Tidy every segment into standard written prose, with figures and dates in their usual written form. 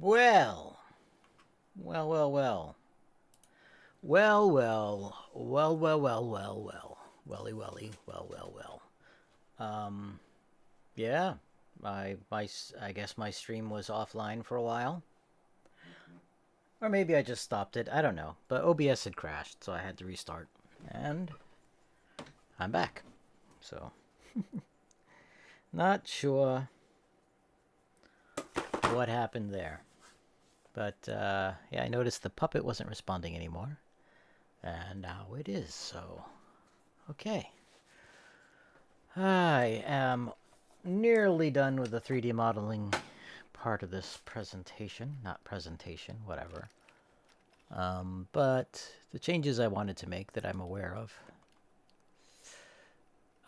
Well, well, well, well. Well, well, well, well, well, well, well. Welly, welly, well, well, well. Um, yeah, I guess my stream was offline for a while. Or maybe I just stopped it. I don't know. But OBS had crashed, so I had to restart. And I'm back. So, not sure what happened there. But, yeah, I noticed the puppet wasn't responding anymore. And now it is, so... Okay. I am nearly done with the 3D modeling part of this presentation. Not presentation, whatever. But the changes I wanted to make that I'm aware of.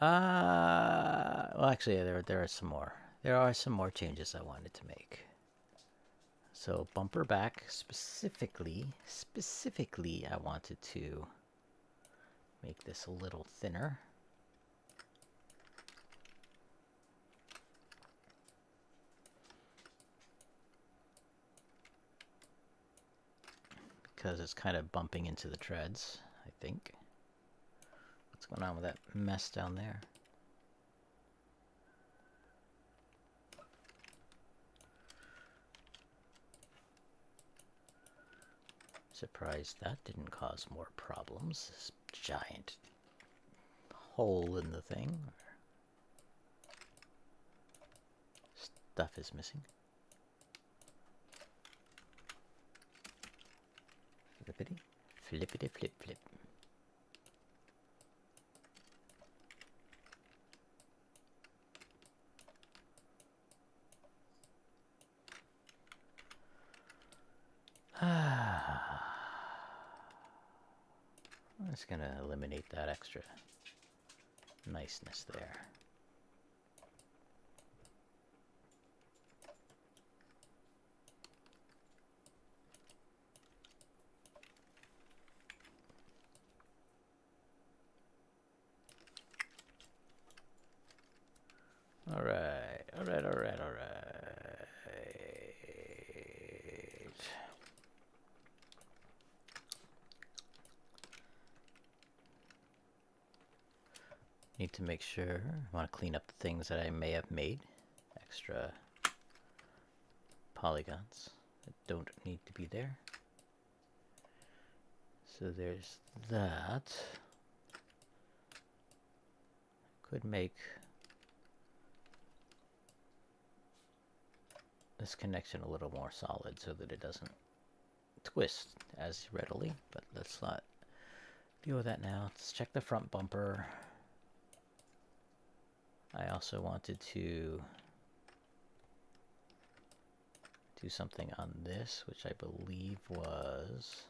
Well, actually, there are some more. There are some more changes I wanted to make. So bumper back specifically, I wanted to make this a little thinner. Because it's kind of bumping into the treads, I think. What's going on with that mess down there? Surprised that didn't cause more problems. This giant hole in the thing. Stuff is missing. Flippity, flippity, flip, flip. I'm just gonna eliminate that extra niceness there. Alright, alright, alright, alright. Need to make sure, I want to clean up the things that I may have made. Extra polygons that don't need to be there. So there's that. Could make this connection a little more solid so that it doesn't twist as readily, but let's not deal with that now. Let's check the front bumper. I also wanted to do something on this, which I believe was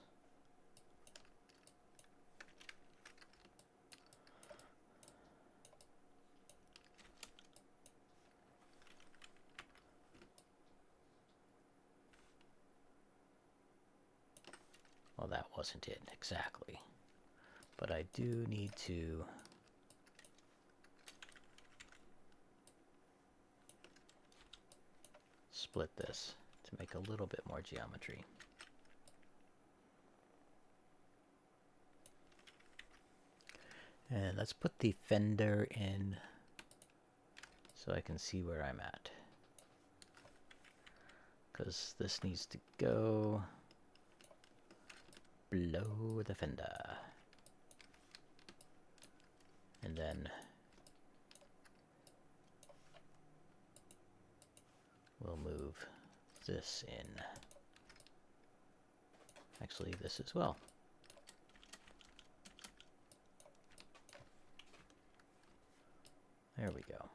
well, that wasn't it exactly, but I do need to split this to make a little bit more geometry. And let's put the fender in so I can see where I'm at. Because this needs to go below the fender. And then we'll move this in. Actually, this as well. There we go.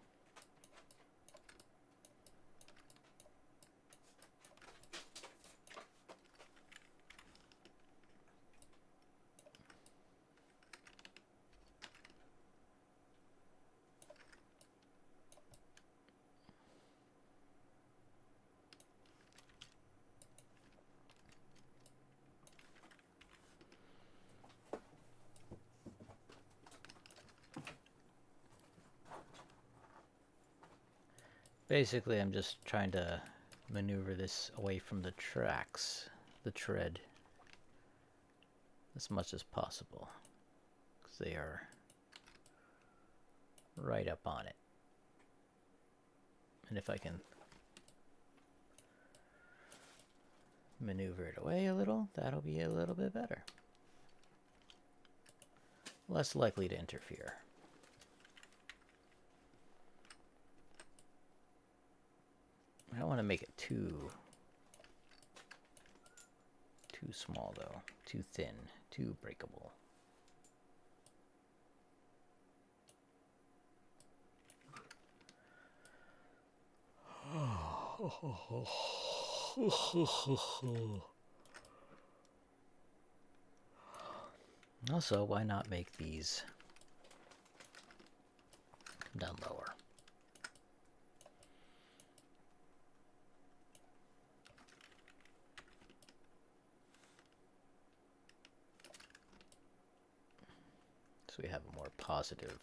Basically, I'm just trying to maneuver this away from the tracks, the tread, as much as possible, because they are right up on it. And if I can maneuver it away a little, that'll be a little bit better. Less likely to interfere. I don't want to make it too small though, too thin, too breakable. Also, why not make these come down lower? So we have a more positive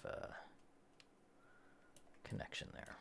connection there.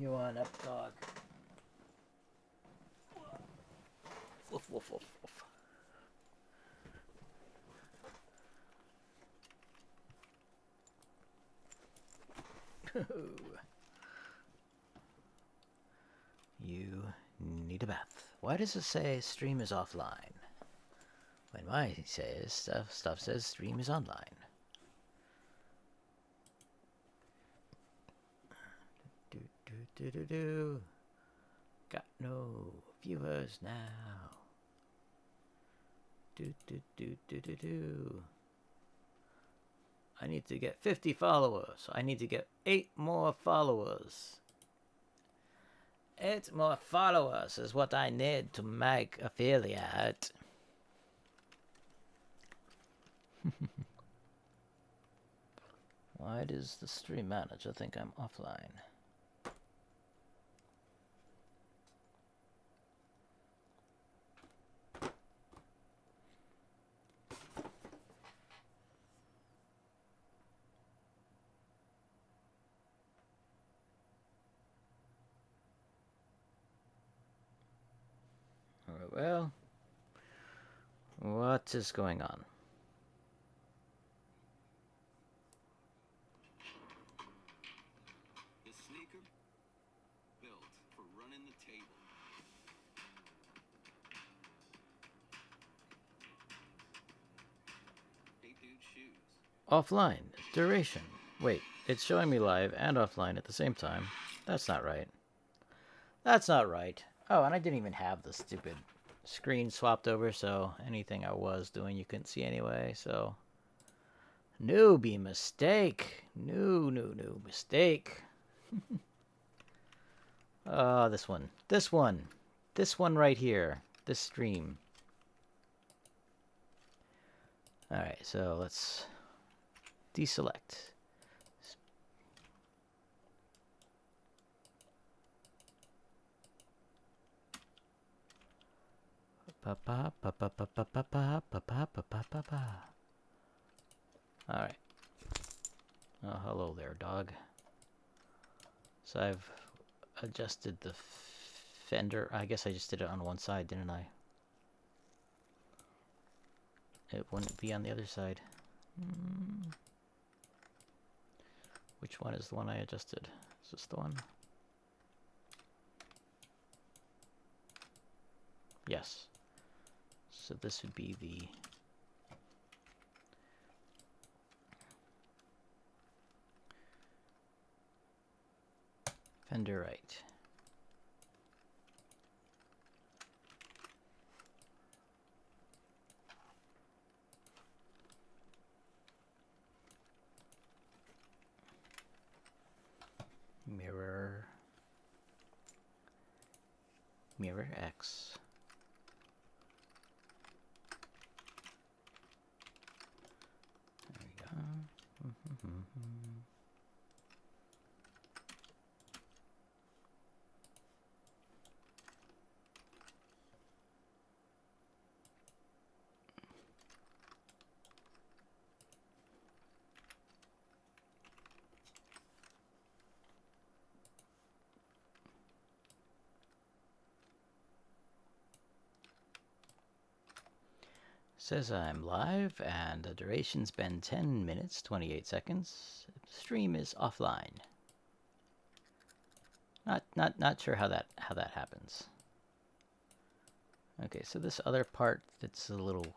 You on up, dog? Woof, woof, woof, woof. You need a bath. Why does it say stream is offline? When mine says stuff says stream is online. Do. Got no viewers now. Do. I need to get 50 followers. I need to get 8 more followers. 8 more followers is what I need to make affiliate. Why does the stream manager think I'm offline? Well, what is going on? The sneaker built for running the table. Hey dude, shoes. Offline. Duration. Wait, it's showing me live and offline at the same time. That's not right. That's not right. Oh, and I didn't even have the stupid screen swapped over, so anything I was doing you couldn't see anyway, so... Newbie mistake. New mistake. This one. This one. This one right here. This stream. Alright, so let's deselect. Alright. Oh, hello there, dog. So I've adjusted the fender. I guess I just did it on one side, didn't I? It wouldn't be on the other side. Which one is the one I adjusted? Is this the one? Yes. So this would be the... fender right. mirror X. There we go. Says I'm live and the duration's been 10 minutes, 28 seconds. Stream is offline. Not sure how that happens. Okay, so this other part that's a little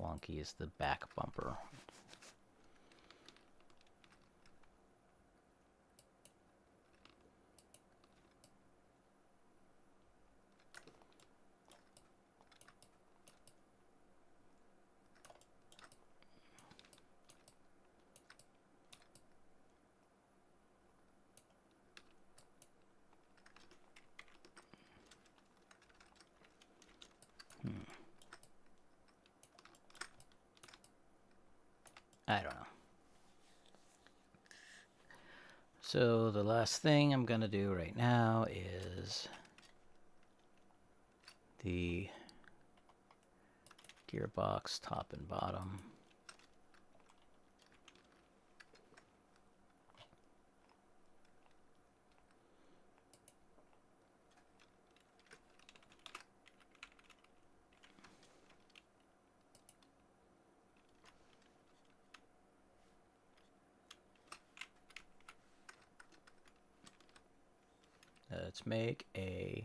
wonky is the back bumper. I don't know. So the last thing I'm gonna do right now is the gearbox top and bottom. Let's make a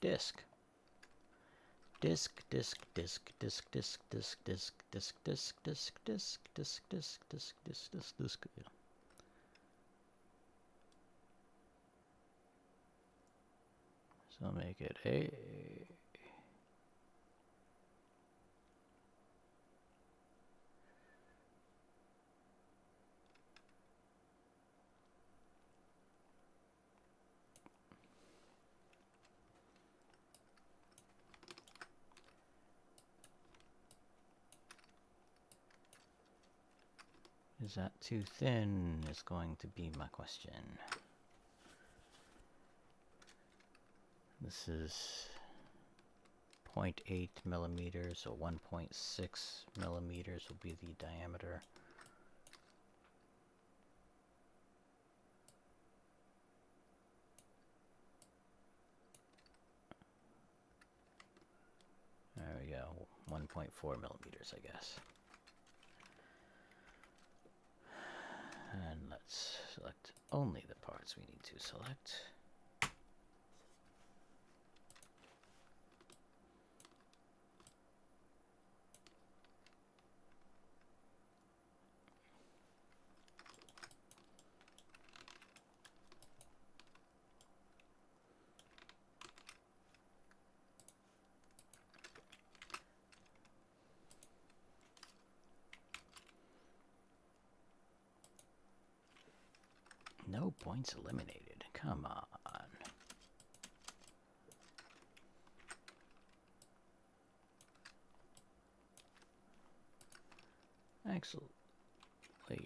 disc. Disc. So make it a. Is that too thin is going to be my question. This is 0.8 millimeters, so 1.6 millimeters will be the diameter. There we go, 1.4 millimeters, I guess. And let's select only the parts we need to select. No points eliminated. Come on. Actually,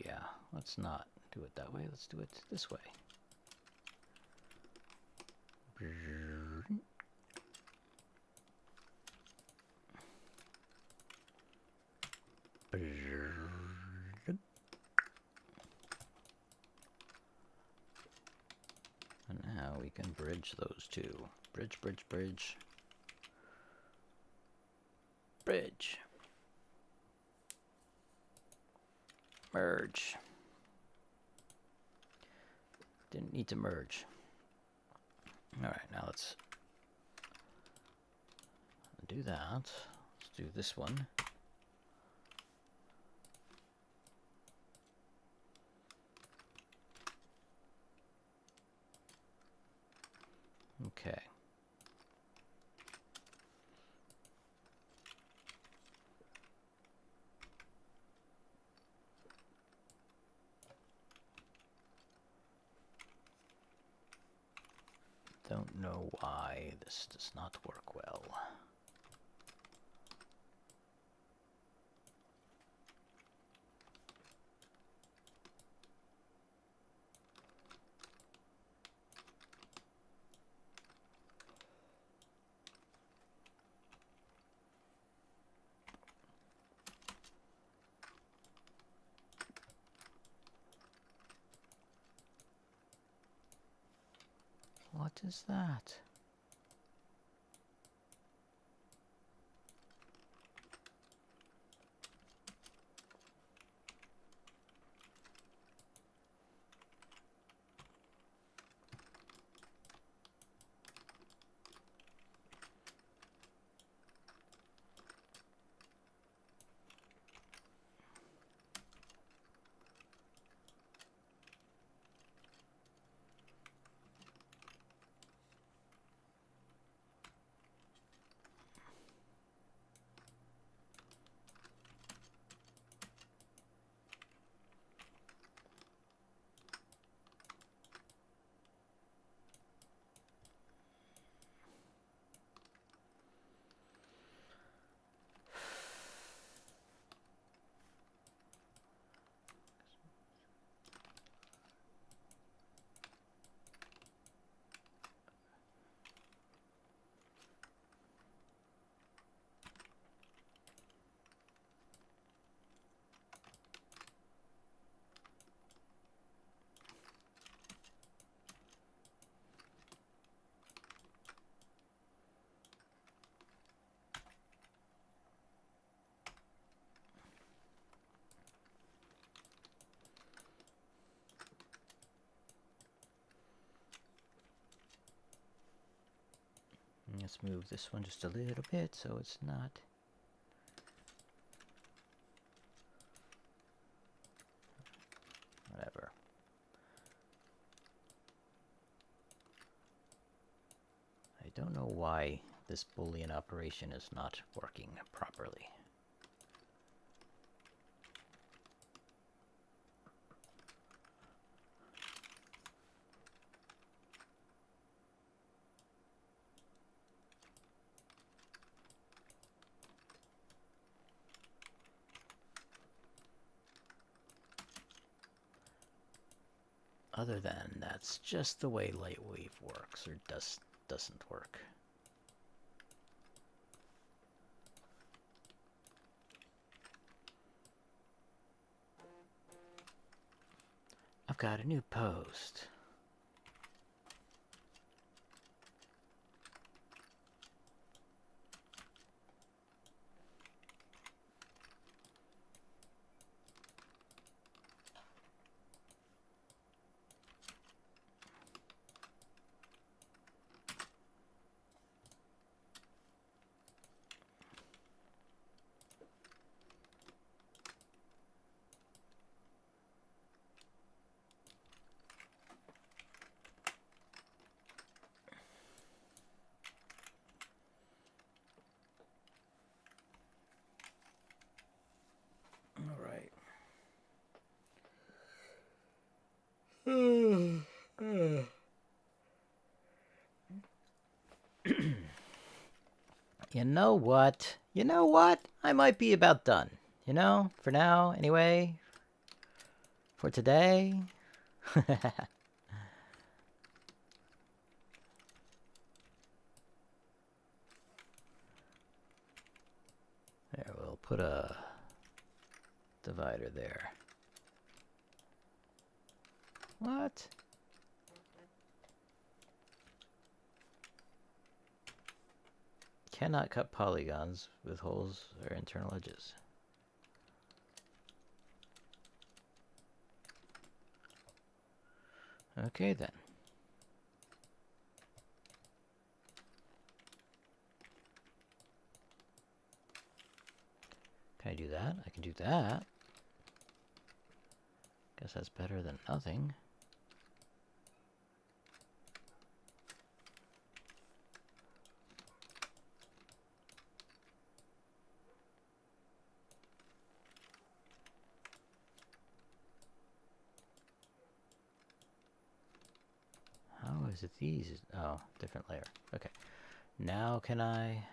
yeah, let's not do it that way. Let's do it this way. And now we can bridge those two. Bridge. Bridge. Merge. Didn't need to merge. Alright, now let's do that. Let's do this one. Okay. don't know why this does not work well. What is that? Let's move this one just a little bit so it's not. Whatever. I don't know why this Boolean operation is not working properly. Other than that's just the way Lightwave works, or doesn't work. I've got a new post. You know what? You know what? I might be about done. You know, for now, anyway. For today. There, we'll put a divider there. What? Cannot cut polygons with holes or internal edges. Okay then. Can I do that? I can do that. Guess that's better than nothing. How is Is it these? Oh, different layer. Okay. Now can I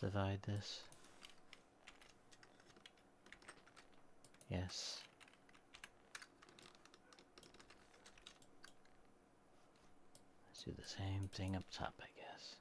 divide this? Yes. Let's do the same thing up top, I guess.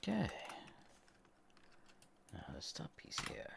Okay. Now the stop piece here.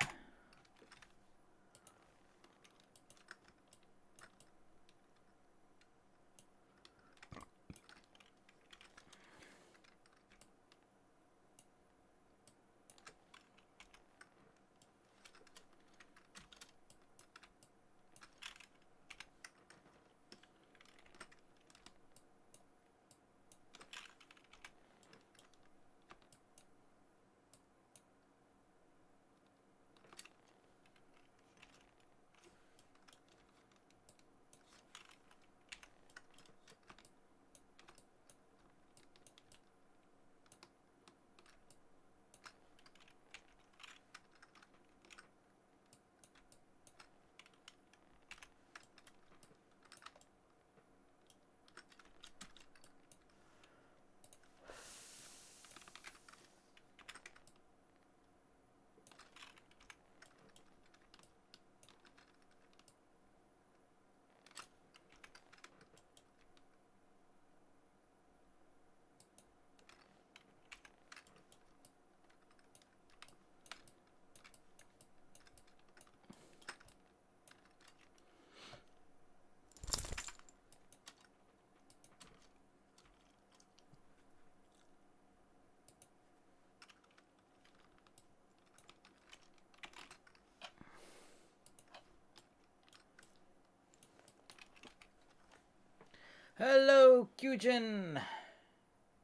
Hello, Kyujin!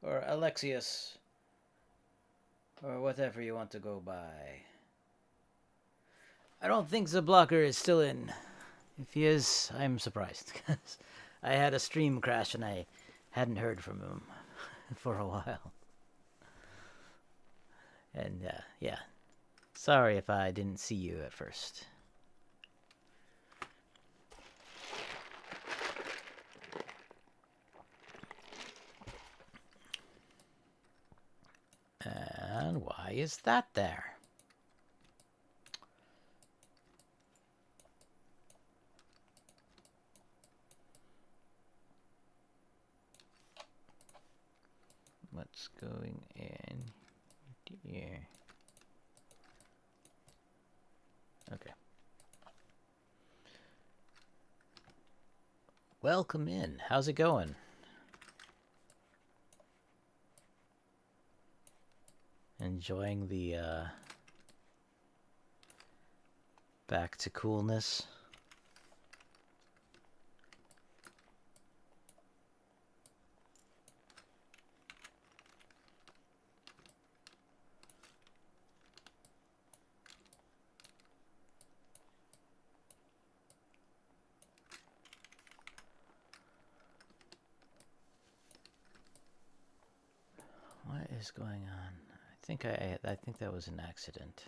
Or Alexius. Or whatever you want to go by. I don't think the blocker is still in. If he is, I'm surprised. Because I had a stream crash and I hadn't heard from him for a while. And, yeah. Sorry if I didn't see you at first. And why is that there? What's going in here? Okay. welcome in. How's it going? Enjoying the back to coolness? What is going on? I think that was an accident.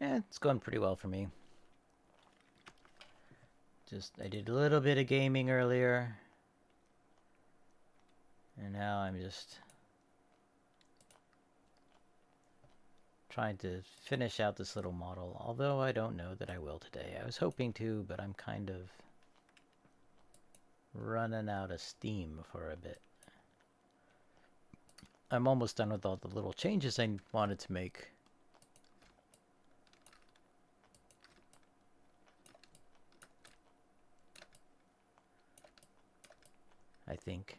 Yeah, it's going pretty well for me. I did a little bit of gaming earlier. And now I'm just trying to finish out this little model, although I don't know that I will today. I was hoping to, but I'm kind of running out of steam for a bit. I'm almost done with all the little changes I wanted to make. I think.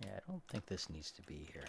Yeah, I don't think this needs to be here.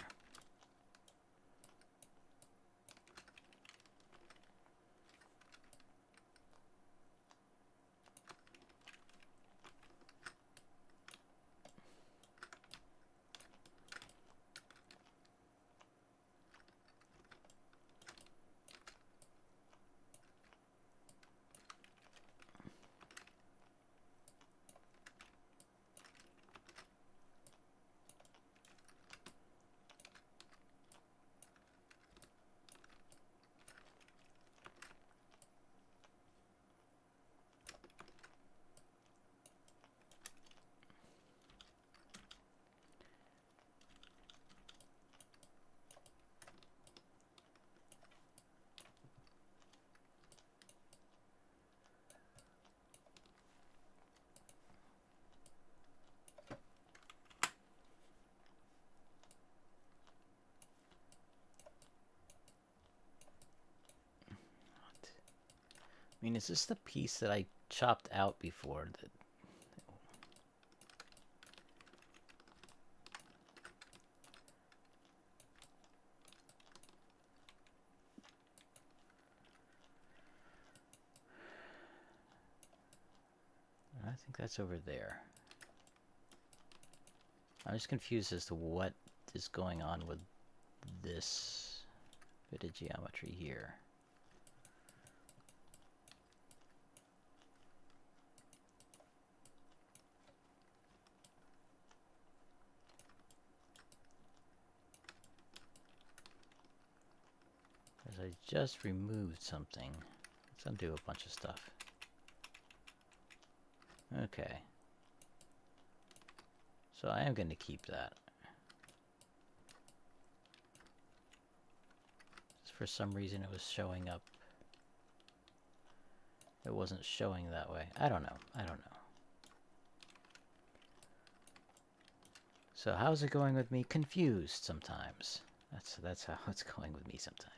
I mean, is this the piece that I chopped out before? I think that's over there. I'm just confused as to what is going on with this bit of geometry here. Because I just removed something. Let's undo a bunch of stuff. Okay. So I am going to keep that. Just for some reason it was showing up. It wasn't showing that way. I don't know. I don't know. So how's it going with me? Confused sometimes. That's how it's going with me sometimes.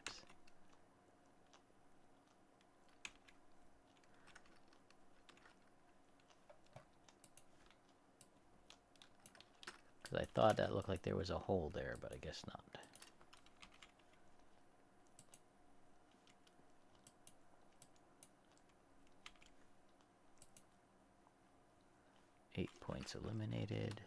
Because I thought that looked like there was a hole there, but I guess not. Eight points eliminated.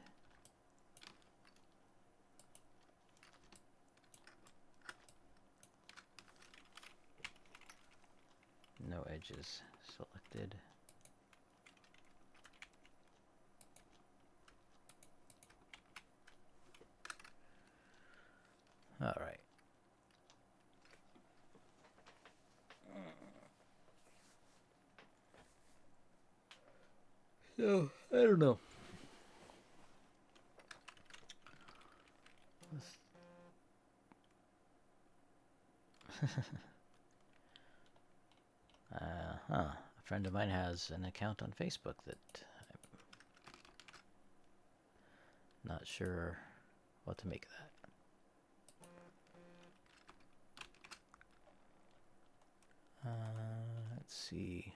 No edges selected. All right. So, I don't know. A friend of mine has an account on Facebook that I'm not sure what to make of that. Let's see.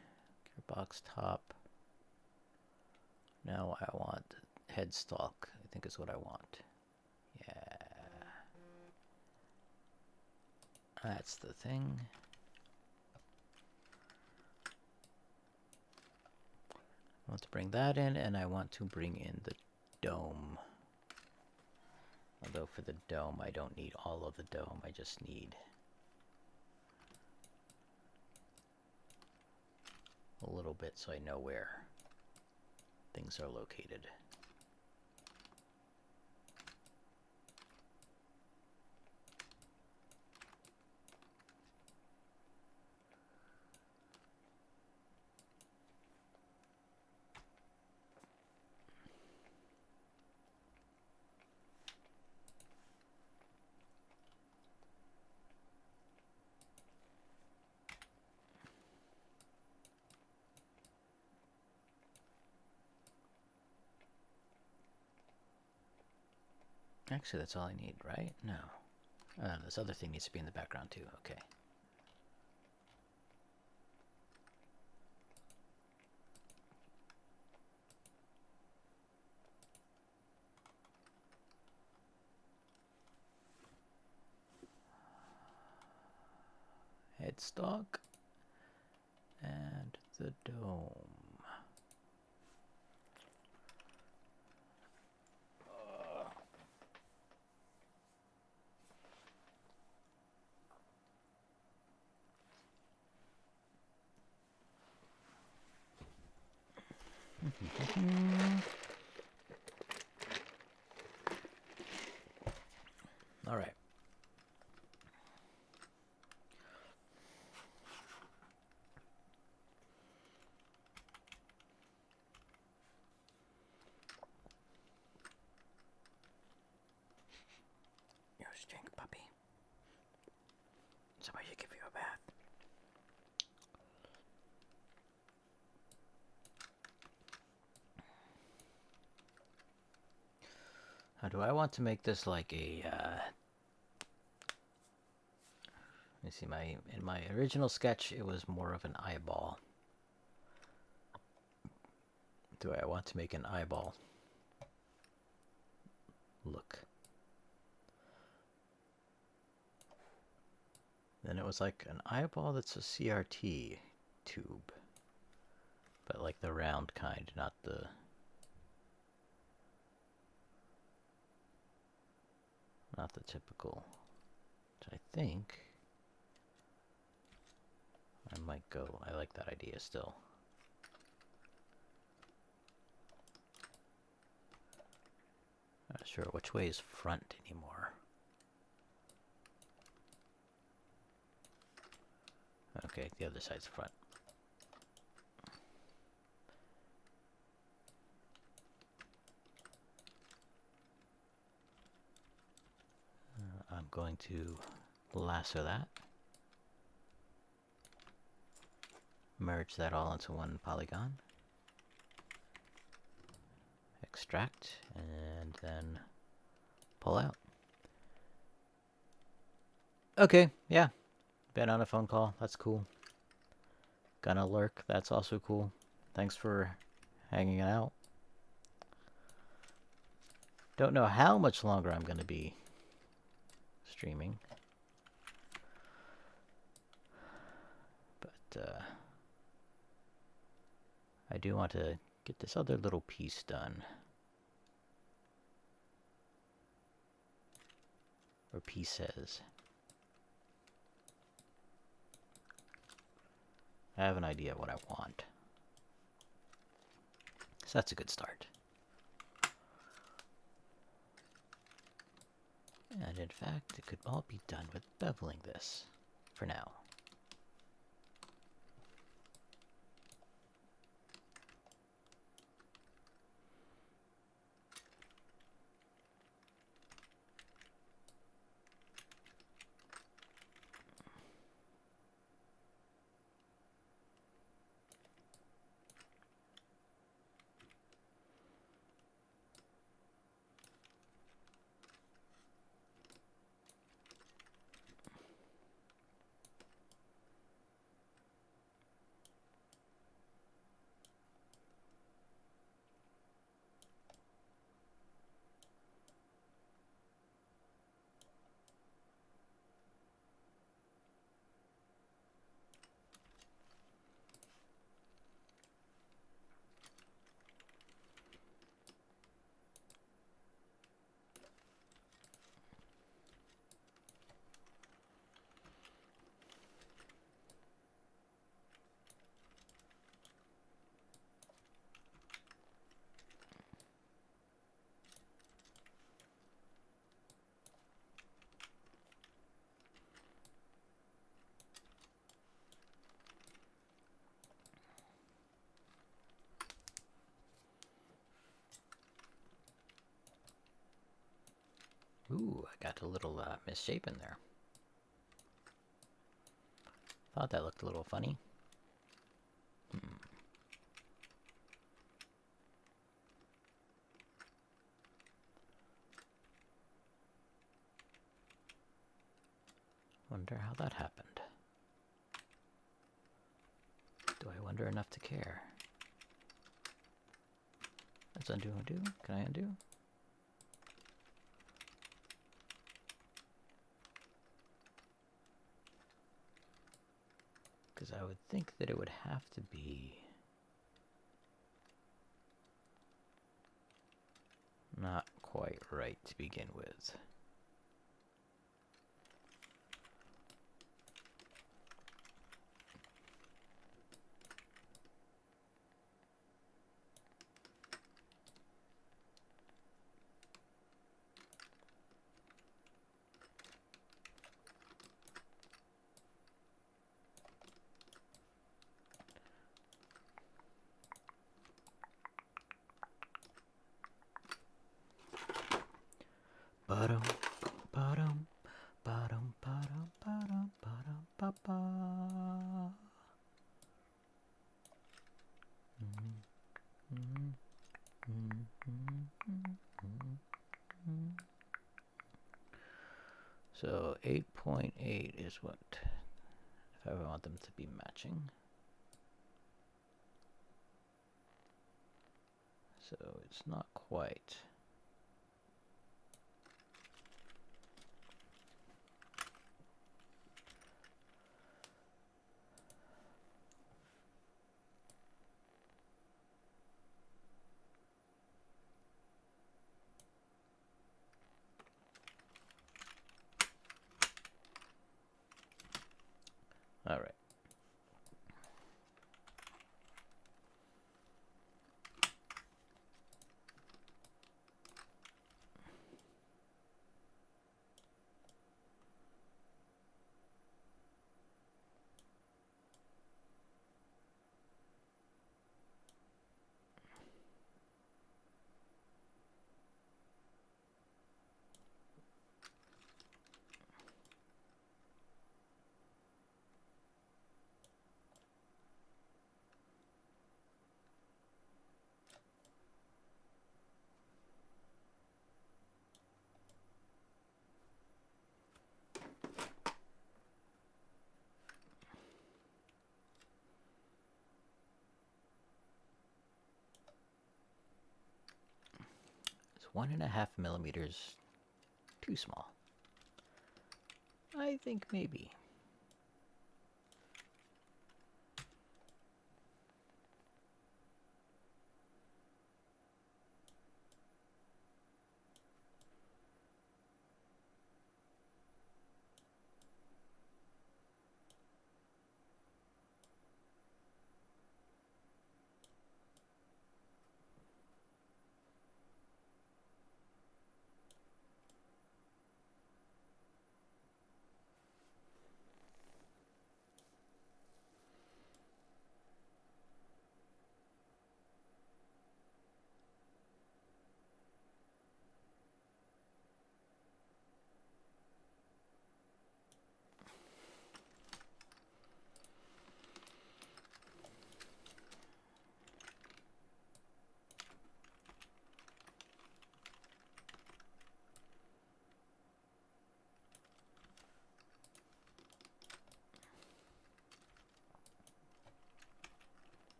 Gearbox top. Now I want headstock, I think is what I want. Yeah. That's the thing. I want to bring that in, and I want to bring in the dome. Although for the dome, I don't need all of the dome, I just need a little bit so I know where things are located. Actually, that's all I need, right? No. This other thing needs to be in the background too, okay. Headstock and the dome. All right. You stink puppy. Somebody should give you a bath. How do I want to make this like a, let me see, in my original sketch, it was more of an eyeball. Do I want to make an eyeball look? Then it was like an eyeball that's a CRT tube. But like the round kind, not the... not the typical. Which I think... I might go... I like that idea still. Not sure which way is front anymore. Okay, the other side's front. I'm going to lasso that. Merge that all into one polygon. Extract, and then pull out. Okay, yeah. Been on a phone call, that's cool. Gonna lurk, that's also cool. Thanks for hanging out. Don't know how much longer I'm gonna be streaming. But, I do want to get this other little piece done. Or pieces. I have an idea of what I want. So that's a good start. And in fact, it could all be done with beveling this, for now. Ooh, I got a little misshapen there. Thought that looked a little funny. Wonder how that happened. Do I wonder enough to care? Let's undo. Can I undo? Because I would think that it would have to be not quite right to begin with. Bottom, bottom, bottom, bottom, bottom, bottom, ba. So 8.8 is what, if I want them to be matching. So it's not quite. All right. It's 1.5 millimeters too small. I think maybe.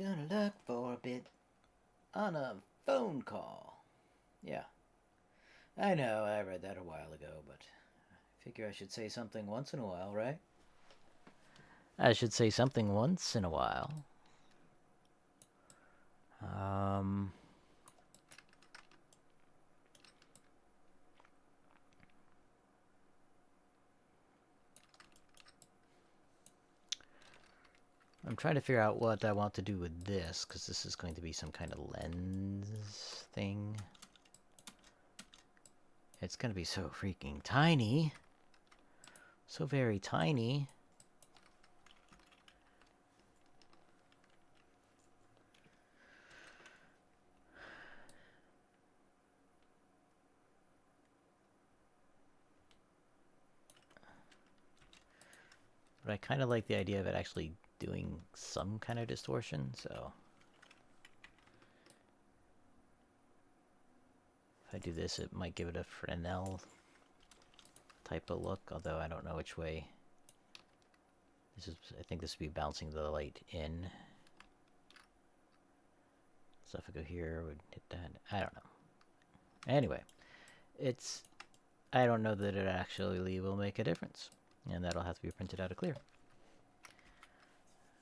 Gonna look for a bit on a phone call. Yeah. I know, I read that a while ago, but I figure I should say something once in a while, right? I should say something once in a while. I'm trying to figure out what I want to do with this, because this is going to be some kind of lens thing. It's going to be so freaking tiny. So very tiny. But I kind of like the idea of it actually doing some kind of distortion, so... If I do this, it might give it a Fresnel type of look, although I don't know which way. This is, I think this would be bouncing the light in. So if I go here, would hit that. I don't know. Anyway, it's... I don't know that it actually will make a difference. And that'll have to be printed out of clear.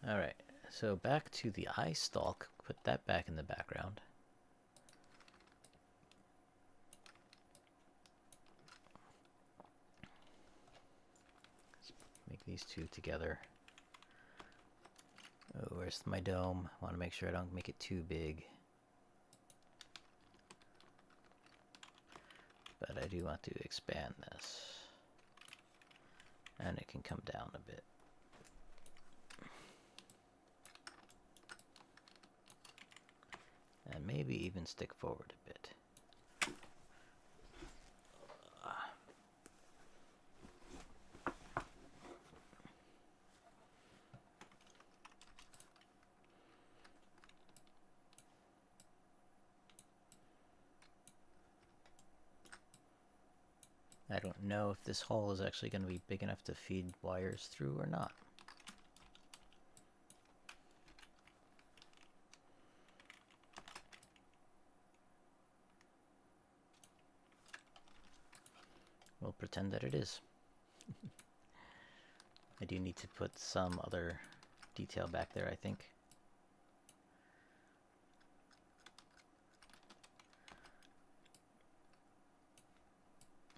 Alright, so back to the eye stalk. Put that back in the background. Let's make these two together. Oh, where's my dome? I want to make sure I don't make it too big. But I do want to expand this. And it can come down a bit. And maybe even stick forward a bit. I don't know if this hole is actually going to be big enough to feed wires through or not. We'll pretend that it is. I do need to put some other detail back there, I think.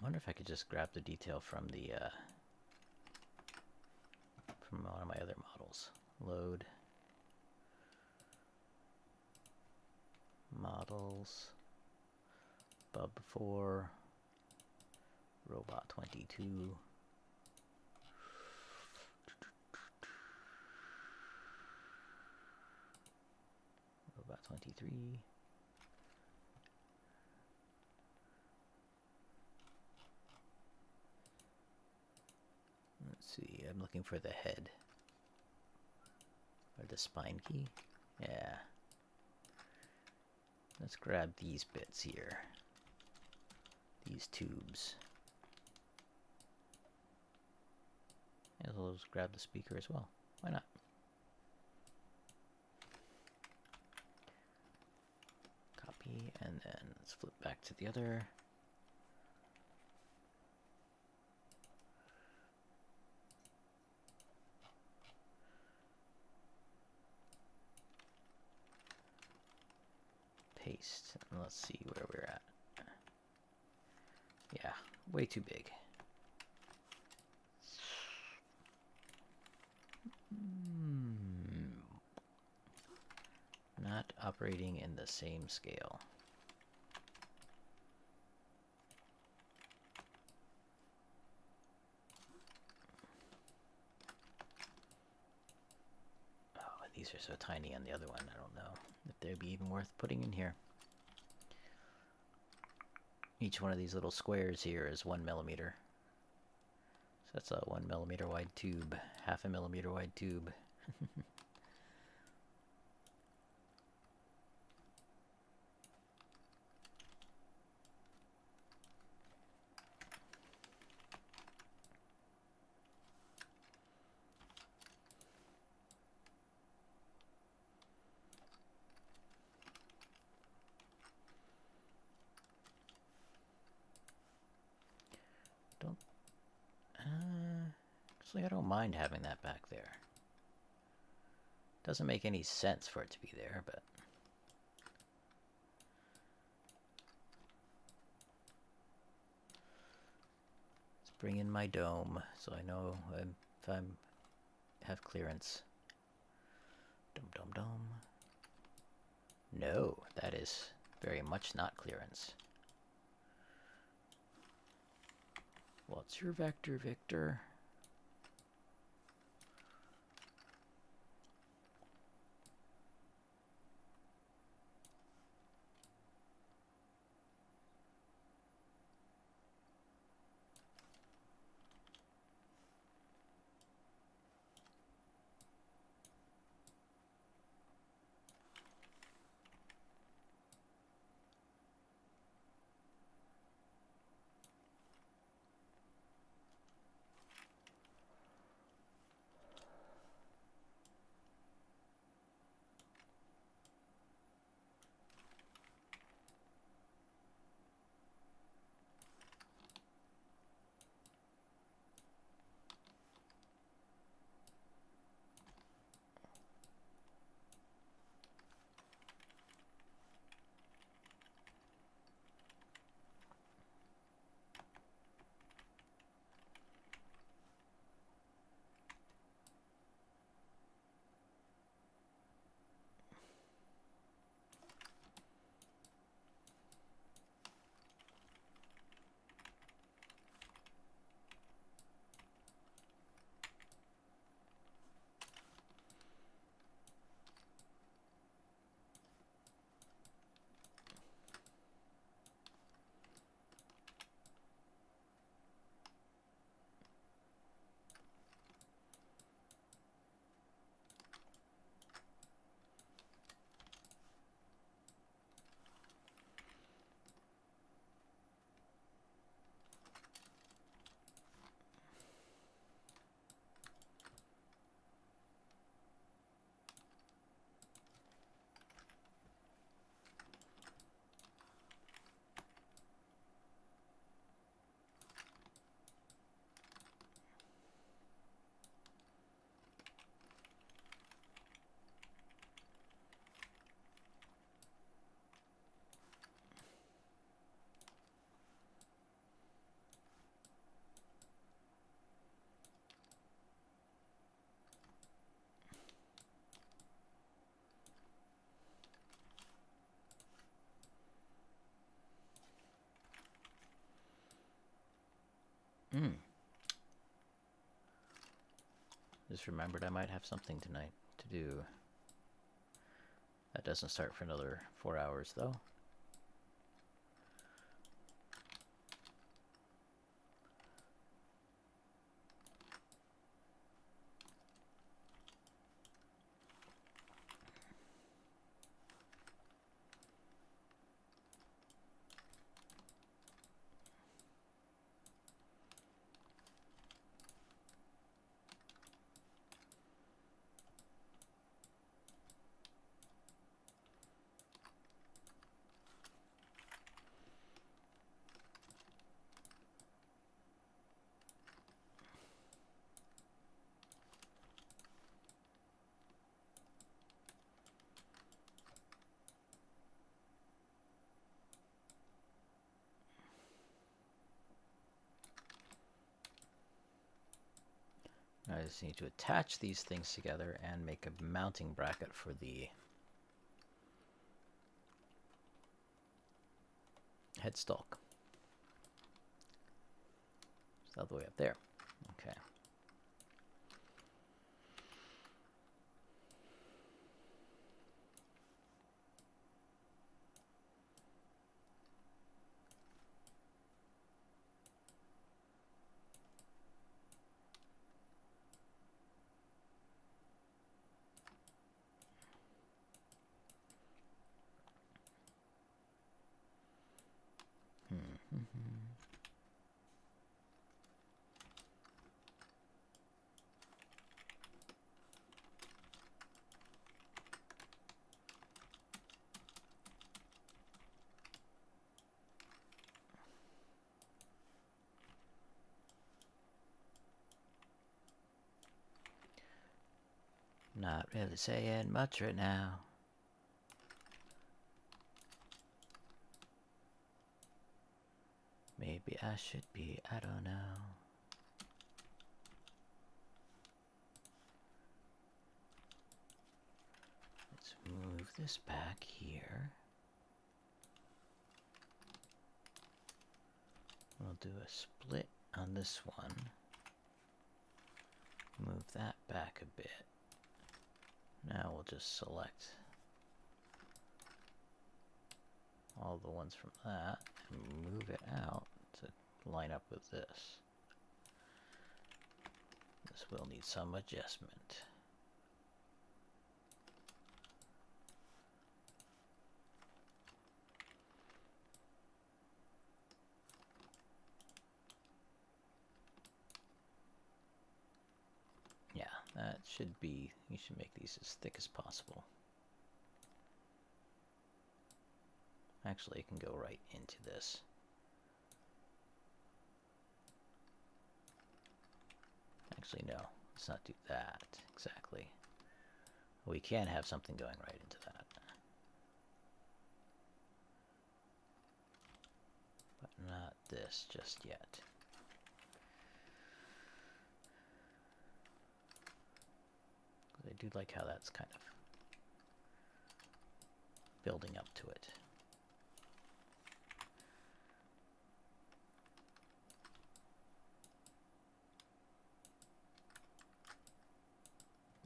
I wonder if I could just grab the detail from the from one of my other models. Load models, Bub 4, Robot 22. Robot 23. Let's see, I'm looking for the head. Or the spine key. Yeah. Let's grab these bits here. These tubes. And we'll just grab the speaker as well. Why not? Copy, and then let's flip back to the other. Paste, and let's see where we're at. Yeah, way too big. Not operating in the same scale. Oh, these are so tiny on the other one, I don't know if they'd be even worth putting in here. Each one of these little squares here is 1 millimeter. So that's a 1 millimeter wide tube, half a millimeter wide tube. Honestly, I don't mind having that back there. Doesn't make any sense for it to be there, but... Let's bring in my dome so I know if I have clearance. Dum dum dum. No, that is very much not clearance. What's your vector, Victor? Just remembered I might have something tonight to do. That doesn't start for another 4 hours, though. I just need to attach these things together and make a mounting bracket for the headstalk. It's all the way up there. Okay. Not really saying much right now. Maybe I should be, I don't know. Let's move this back here. We'll do a split on this one. Move that back a bit. Now we'll just select all the ones from that and move it out to line up with this. This will need some adjustment. Yeah, that should be, you should make these as thick as possible. Actually, it can go right into this. Actually, no, let's not do that exactly. We can have something going right into that. But not this just yet. I do like how that's kind of building up to it.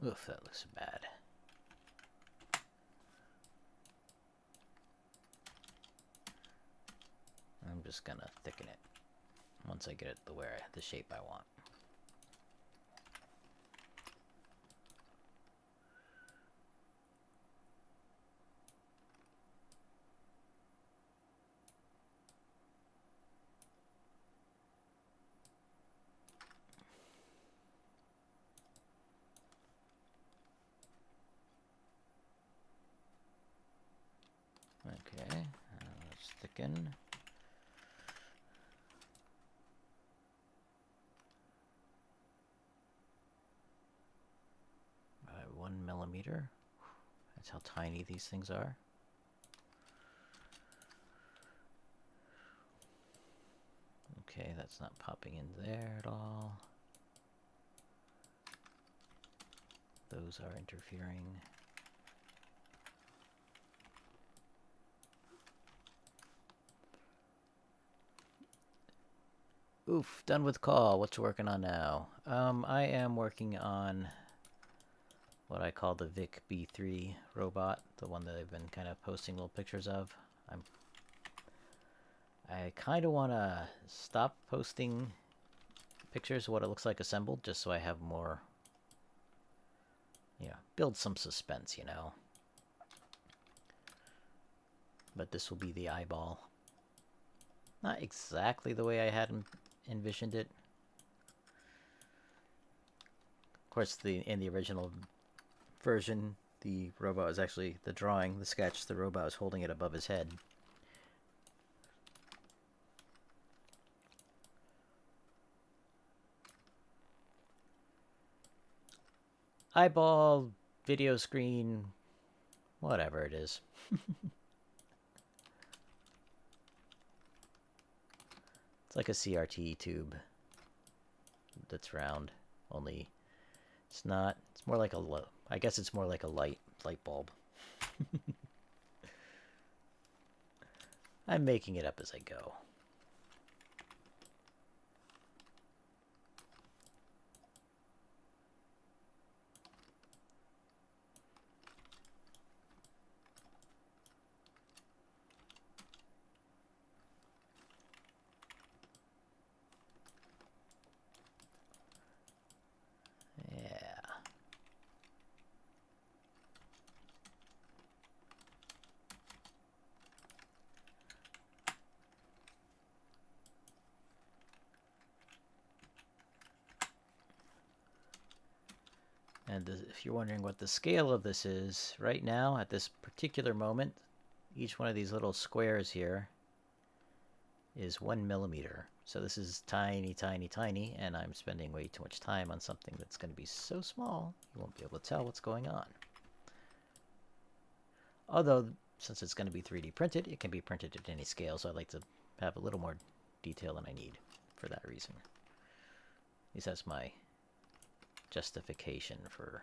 Oof, that looks bad. I'm just gonna thicken it once I get it the shape I want. Okay, let's thicken. By 1 millimeter. That's how tiny these things are. Okay, that's not popping in there at all. Those are interfering. Oof, done with call. What you working on now? I am working on what I call the ViC B3 robot, the one that I've been kind of posting little pictures of. I kind of want to stop posting pictures of what it looks like assembled, just so I have more, build some suspense, But this will be the eyeball. Not exactly the way I had envisioned it. Of course, in the original version, the robot was actually, the drawing, the sketch, the robot was holding it above his head. Eyeball, video screen, whatever it is. It's like a CRT tube that's round, only it's not. It's more like I guess it's more like a light bulb. I'm making it up as I go. And if you're wondering what the scale of this is, right now, at this particular moment, each one of these little squares here is 1 millimeter. So this is tiny, tiny, tiny, and I'm spending way too much time on something that's going to be so small, you won't be able to tell what's going on. Although, since it's going to be 3D printed, it can be printed at any scale, so I'd like to have a little more detail than I need for that reason. At least that's my justification for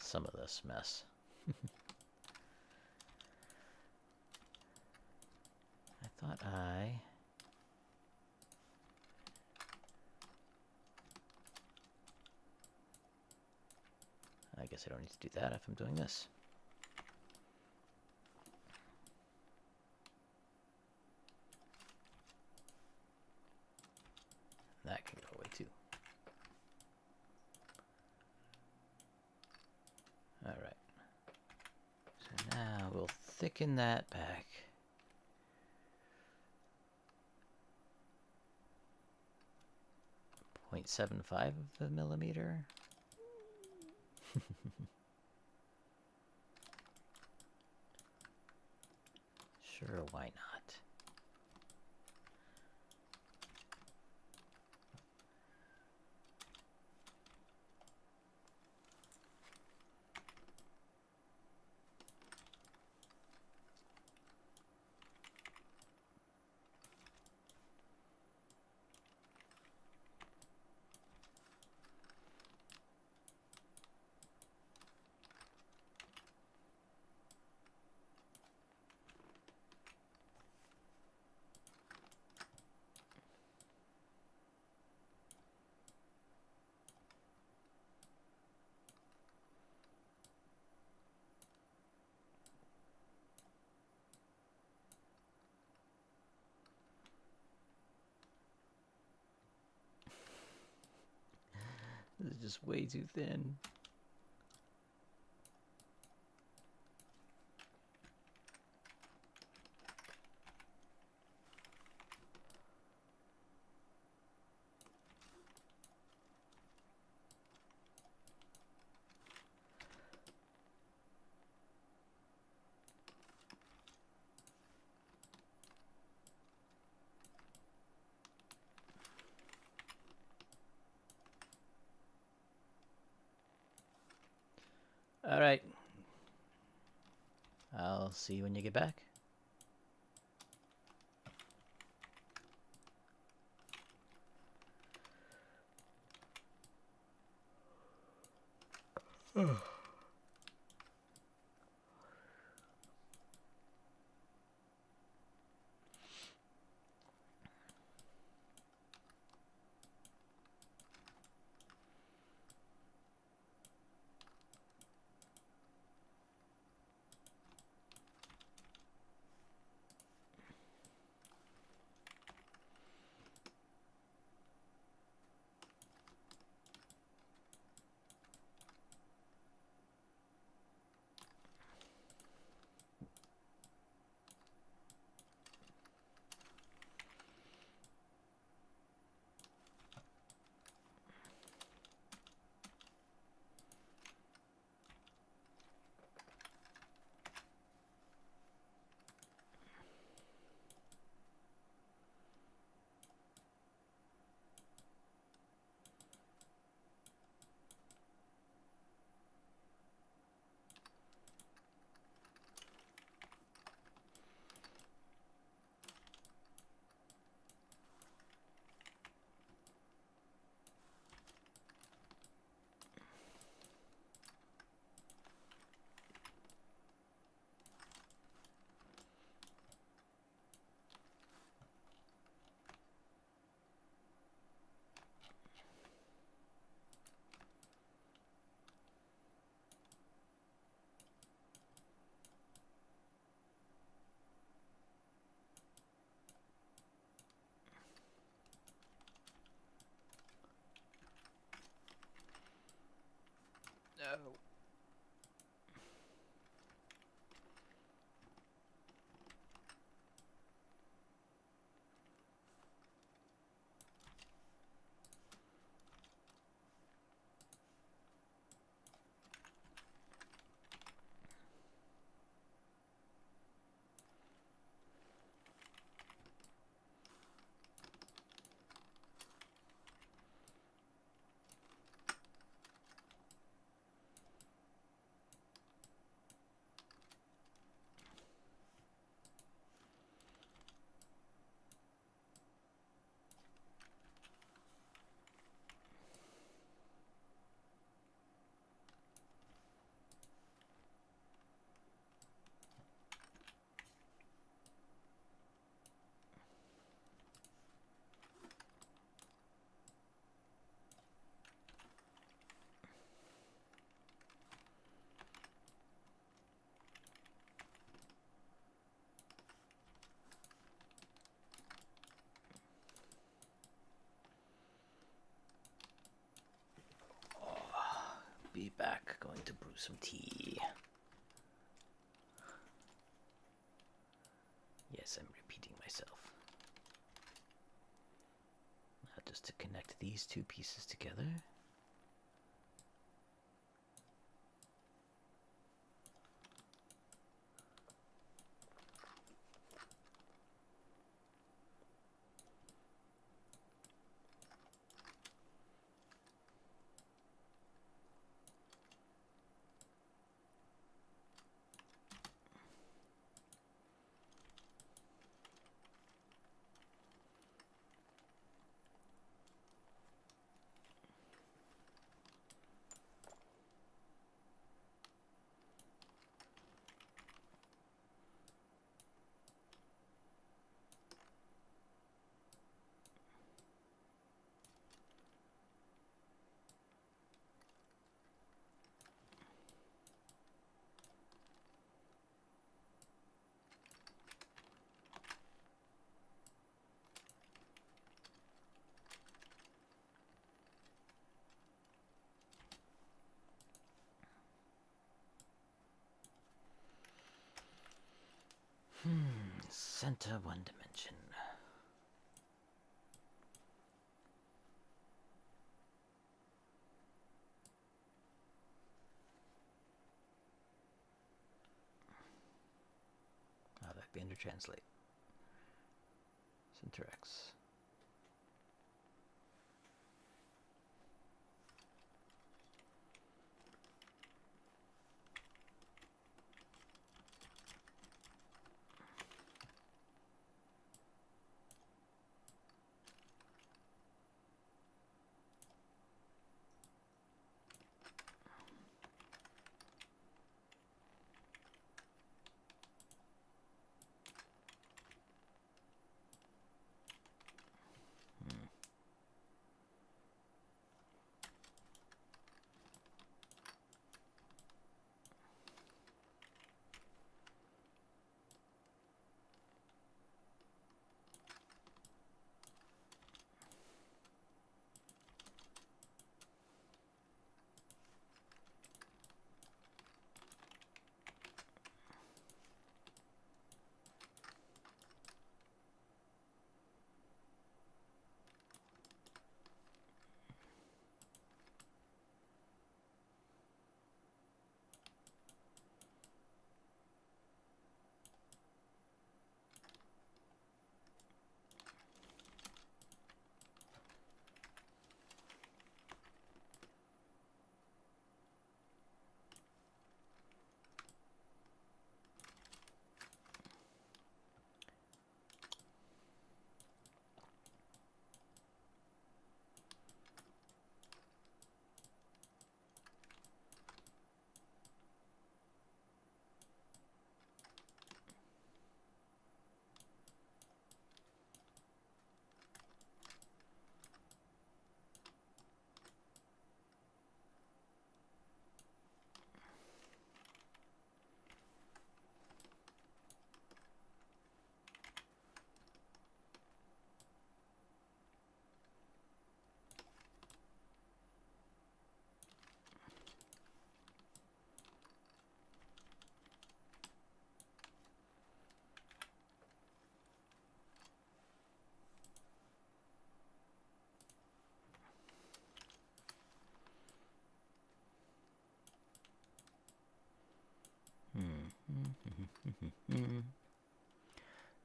some of this mess. I thought I guess I don't need to do that if I'm doing this. That can go away too. Alright. So now we'll thicken that back. 0.75 of a millimeter. Sure, why not? This is just way too thin. All right. I'll see you when you get back. No. back, going to brew some tea. Yes, I'm repeating myself. Now just to connect these two pieces together. Center one dimension. How that be under translate? Center X.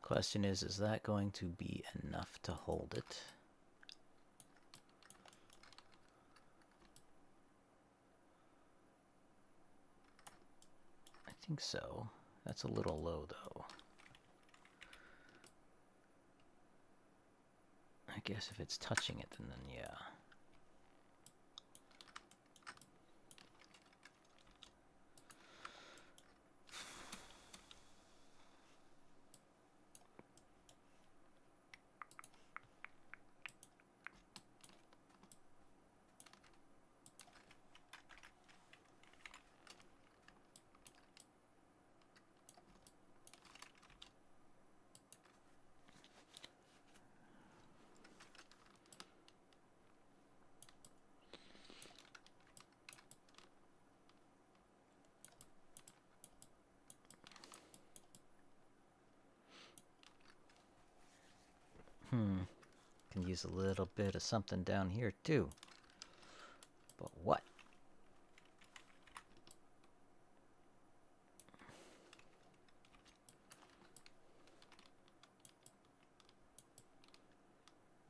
Question is that going to be enough to hold it? I think so. That's a little low, though. I guess if it's touching it, then yeah. Can use a little bit of something down here too. But what?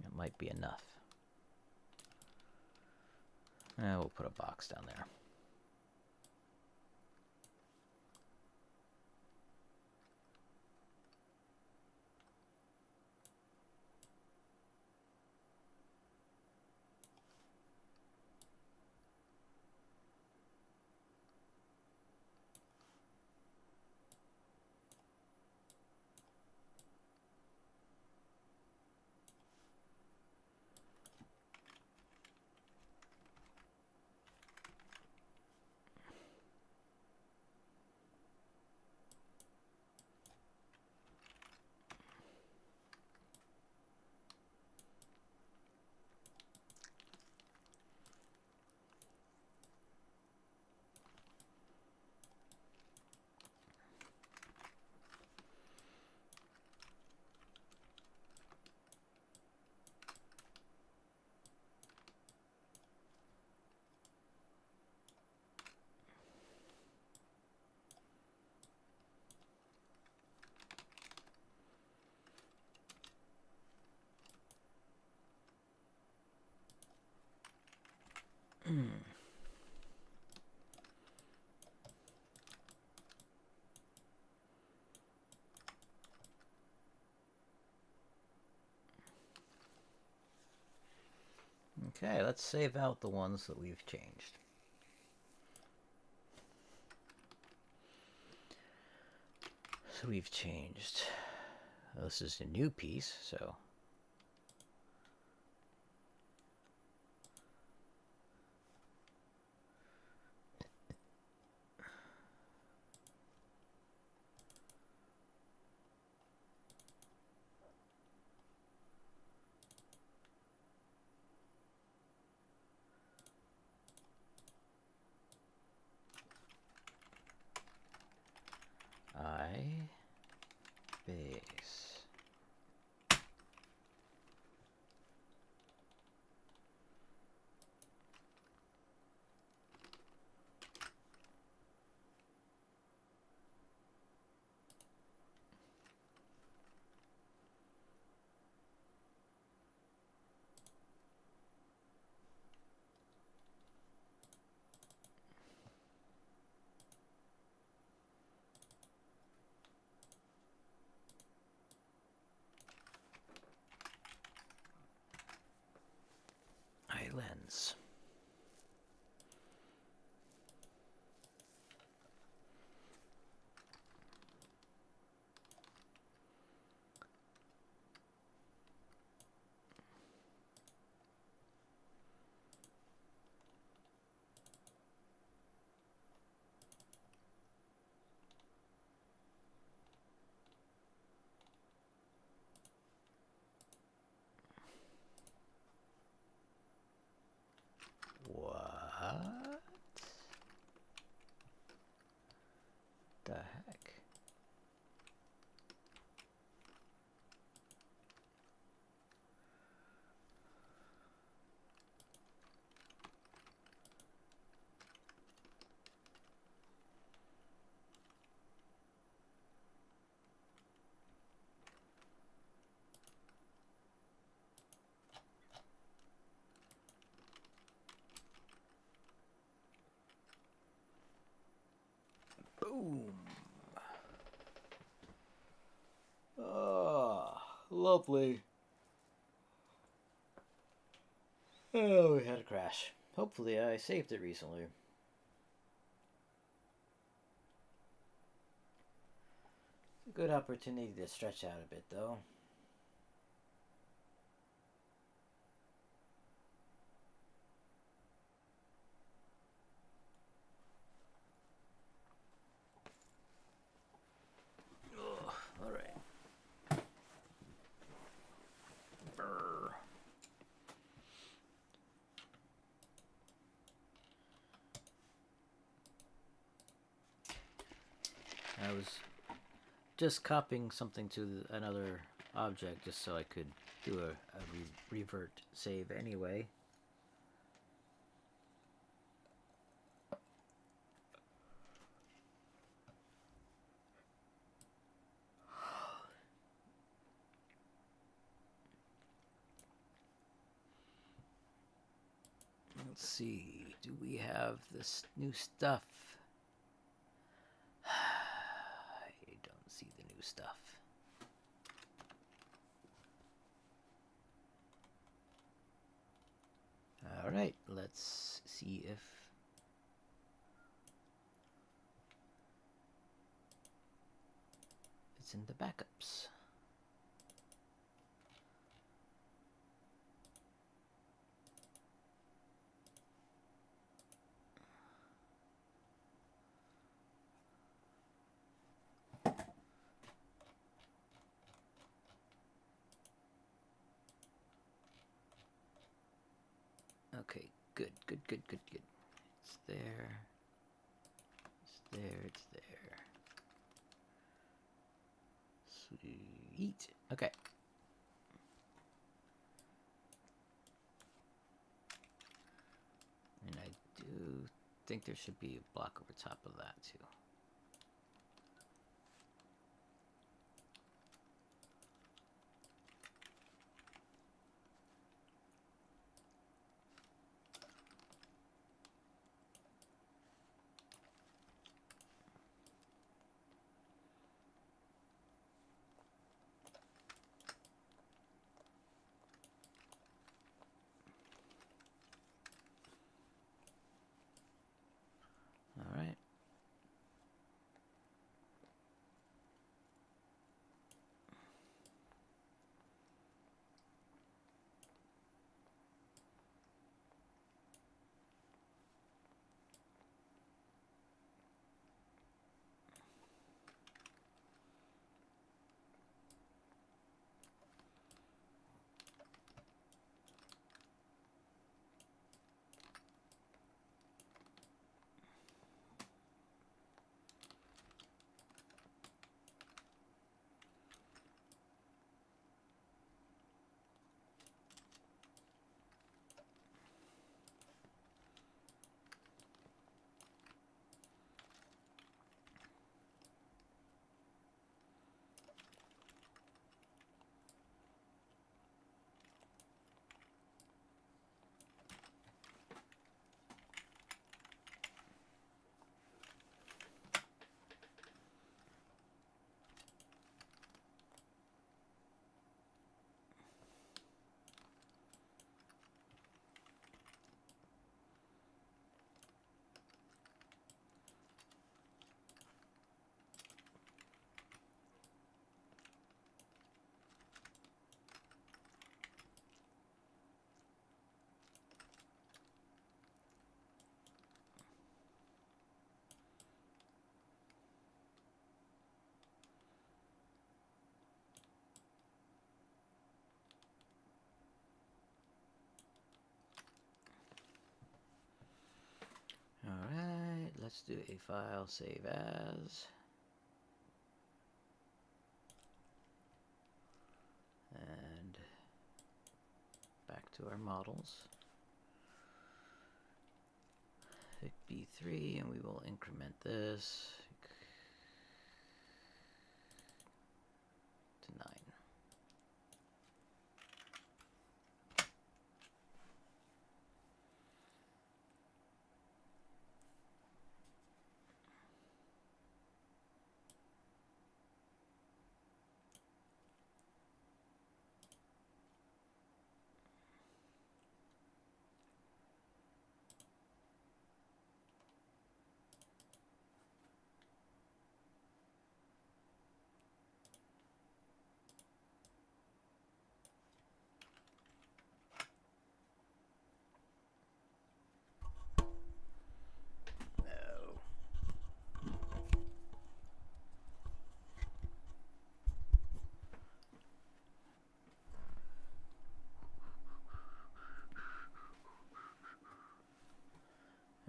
It might be enough. We'll put a box down there. Okay, let's save out the ones that we've changed. So we've changed. This is a new piece, so I base. Lens. What the heck? Boom. Oh, lovely. Oh, we had a crash. Hopefully I saved it recently. It's a good opportunity to stretch out a bit, though. All right. Brr. I was just copying something to another object just so I could do a revert save anyway. Let's see, do we have this new stuff? I don't see the new stuff. All right, let's see if it's in the backups. Okay, good. It's there. It's there. Sweet. Okay. And I do think there should be a block over top of that too. All right. Alright, let's do a file save as. And back to our models. ViC B3, and we will increment this to 9.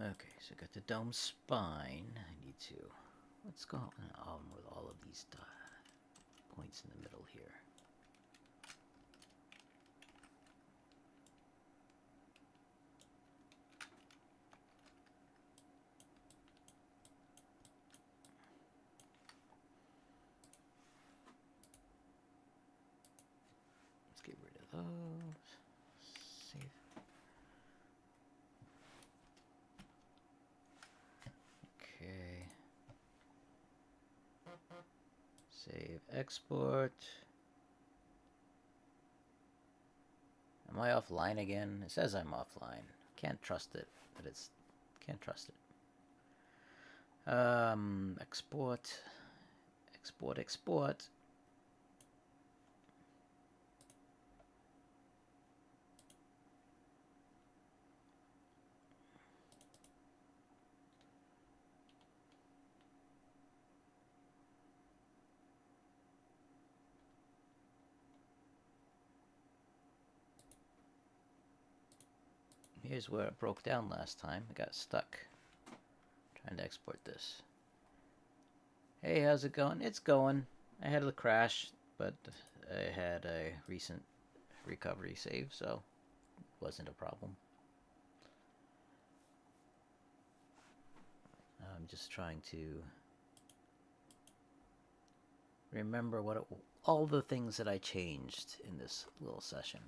Okay, so got the dome spine. I need to. What's going on with all of these points in the middle here? Save. Okay. Save, export. Am I offline again? It says I'm offline. Can't trust it, but it's can't trust it. Export, export, export. Here's where it broke down last time. I got stuck trying to export this. Hey, how's it going? It's going. I had a crash, but I had a recent recovery save, so it wasn't a problem. I'm just trying to remember all the things that I changed in this little session,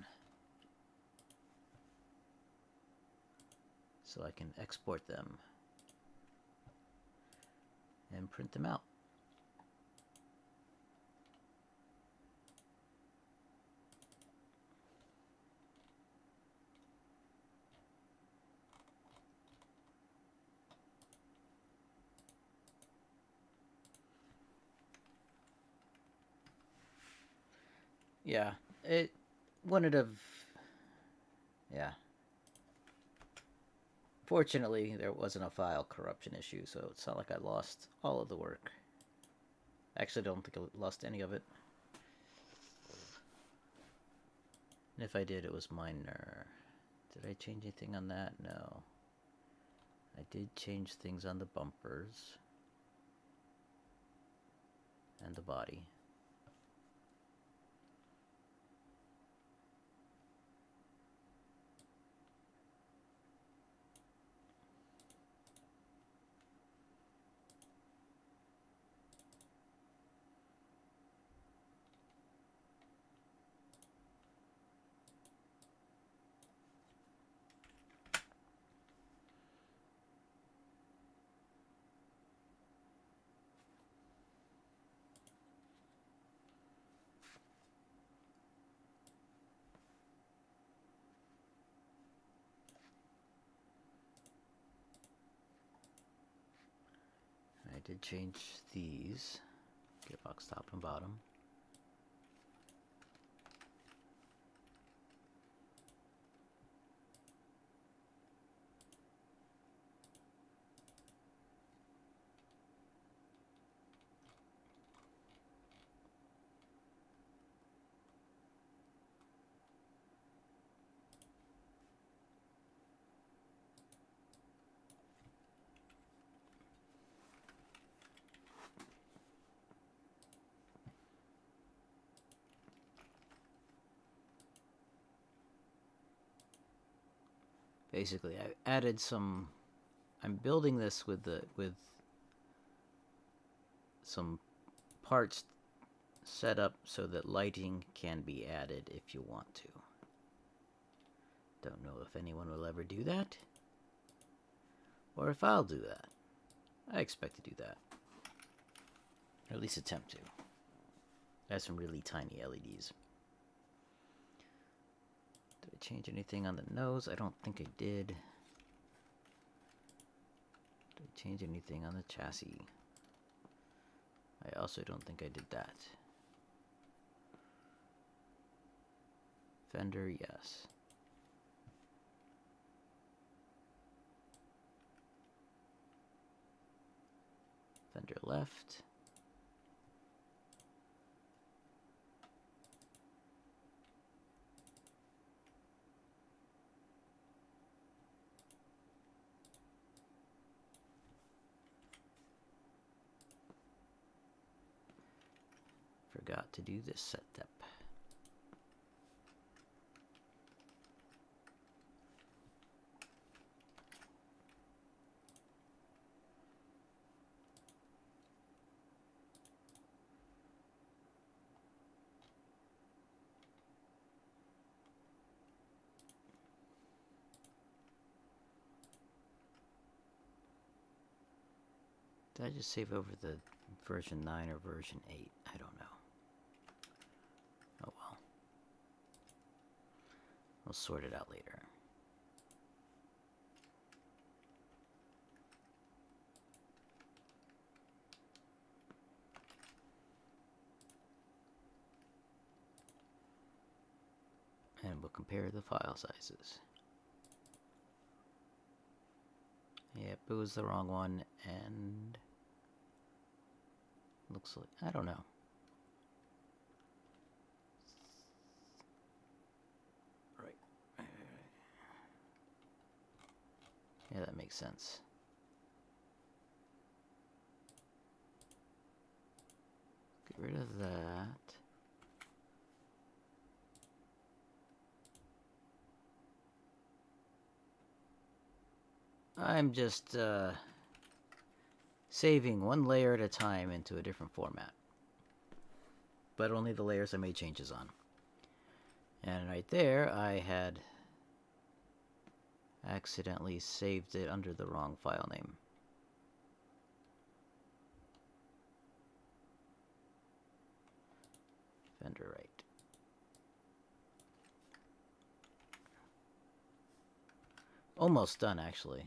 so I can export them and print them out. Yeah, it wouldn't have. Yeah. Fortunately, there wasn't a file corruption issue, so it's not like I lost all of the work. Actually, I don't think I lost any of it. And if I did, it was minor. Did I change anything on that? No. I did change things on the bumpers and the body. I did change these, gearbox top and bottom. Basically, I added some. I'm building this with some parts set up so that lighting can be added if you want to. Don't know if anyone will ever do that, or if I'll do that. I expect to do that, or at least attempt to. I have some really tiny LEDs. Did I change anything on the nose? I don't think I did. Did I change anything on the chassis? I also don't think I did that. Fender, yes. Fender left. Forgot to do this setup. Did I just save over the version 9 or version 8? I don't know. Oh well. We'll sort it out later. And we'll compare the file sizes. Yep, it was the wrong one, and looks like, I don't know. Right. Yeah, that makes sense. Get rid of that. I'm just saving one layer at a time into a different format. But only the layers I made changes on. And right there, I had accidentally saved it under the wrong file name. Vendor right. Almost done, actually.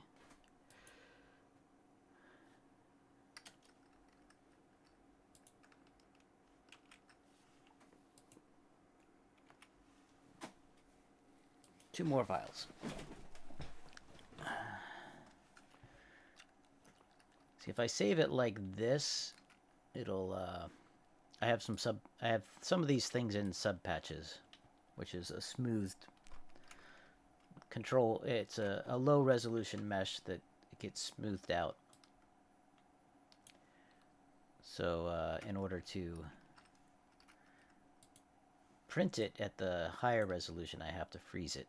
Two more files. See, if I save it like this, it'll I have some of these things in sub patches, which is a smoothed control. It's a low resolution mesh that gets smoothed out. So in order to print it at the higher resolution, I have to freeze it.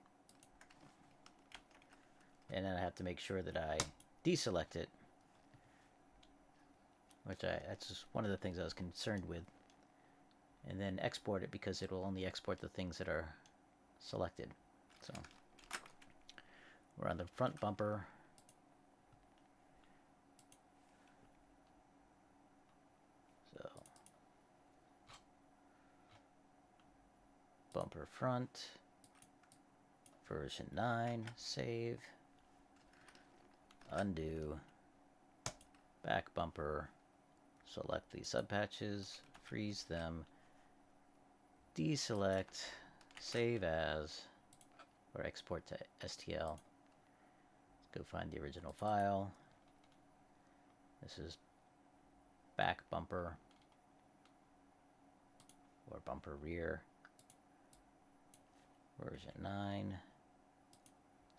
And then I have to make sure that I deselect it, that's just one of the things I was concerned with. And then export it, because it will only export the things that are selected. So we're on the front bumper. So bumper front, version 9, save, undo, back bumper, select the subpatches, freeze them, deselect, save as, or export to STL. Let's go find the original file. This is back bumper, or bumper rear, version 9,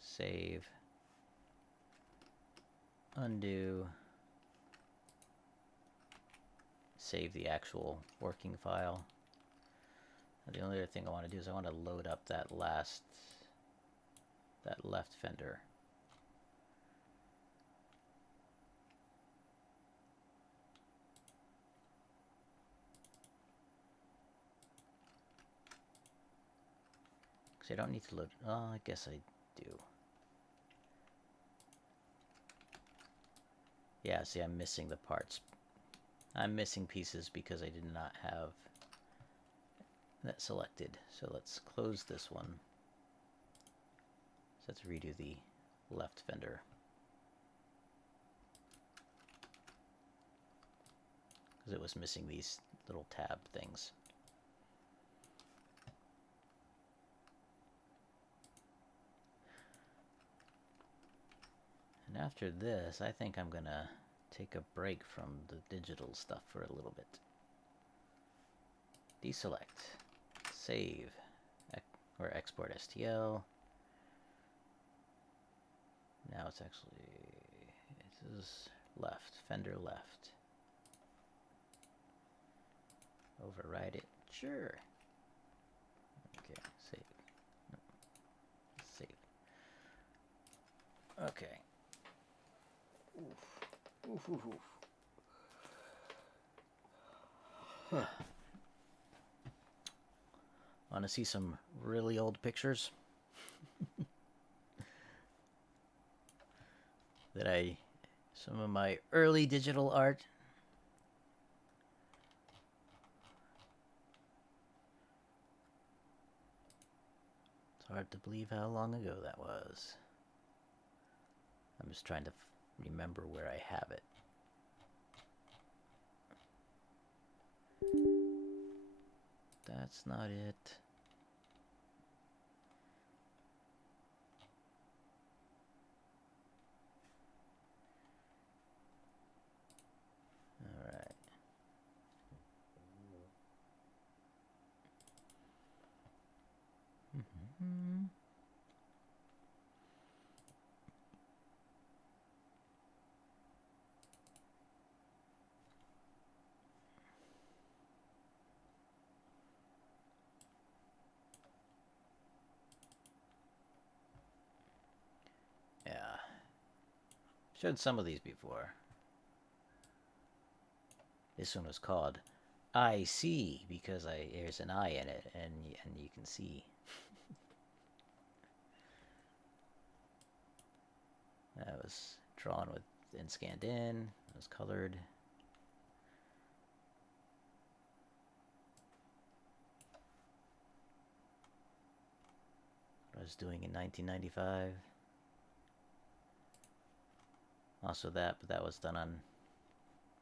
save, undo, save the actual working file. And the only other thing I want to do is I want to load up that left fender. Because I don't need to load, oh, I guess I do. Yeah, see, I'm missing the parts. I'm missing pieces because I did not have that selected. So let's close this one. So let's redo the left fender. Because it was missing these little tab things. And after this, I think I'm gonna take a break from the digital stuff for a little bit. Deselect, save, or export STL. Now it's actually, this is left, fender left. Override it, sure. Okay, save. No. Save. Okay. Oof. Oof, oof, oof. Huh. Want to see some really old pictures that I Some of my early digital art. It's hard to believe how long ago that was. I'm just trying to remember where I have it. That's not it. All right. Mm-hmm. Yeah. Showed some of these before. This one was called I See because there's an eye in it, and you can see. That was drawn with and scanned in. It was colored. What I was doing in 1995. Also that, but that was done on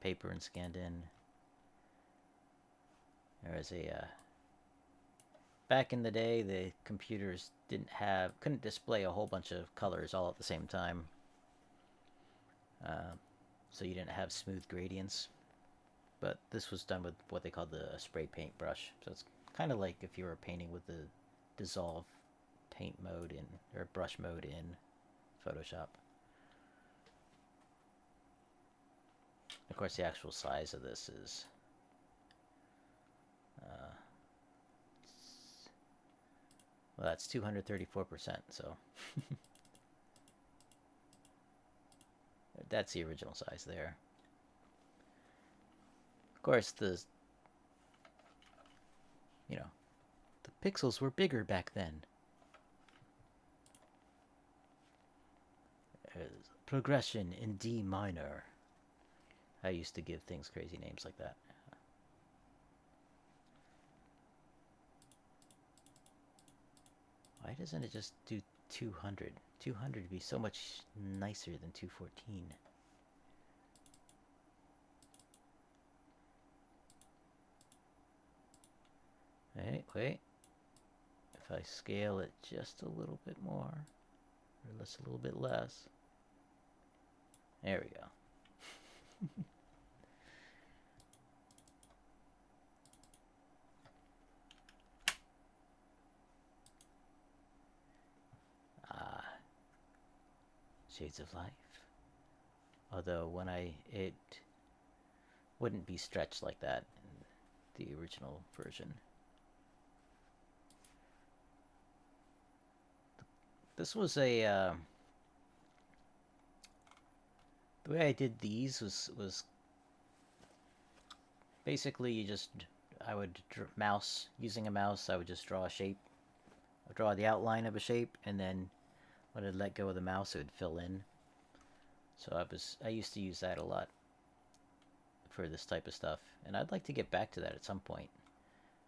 paper and scanned in. There was a back in the day, the computers couldn't display a whole bunch of colors all at the same time. So you didn't have smooth gradients. But this was done with what they called the spray paint brush. So it's kind of like if you were painting with the dissolve paint mode or brush mode in Photoshop. Of course, the actual size of this is well, that's 234%, so that's the original size there. Of course, the pixels were bigger back then. Progression in D minor. I used to give things crazy names like that. Why doesn't it just do 200? 200 would be so much nicer than 214. Wait. If I scale it just a little bit more, or a little bit less. There we go. Shades of Life. Although when it wouldn't be stretched like that in the original version. This was a the way I did these was basically I would using a mouse. I would just draw a shape, draw the outline of a shape, and then when I'd let go of the mouse, it would fill in. So I used to use that a lot for this type of stuff, and I'd like to get back to that at some point.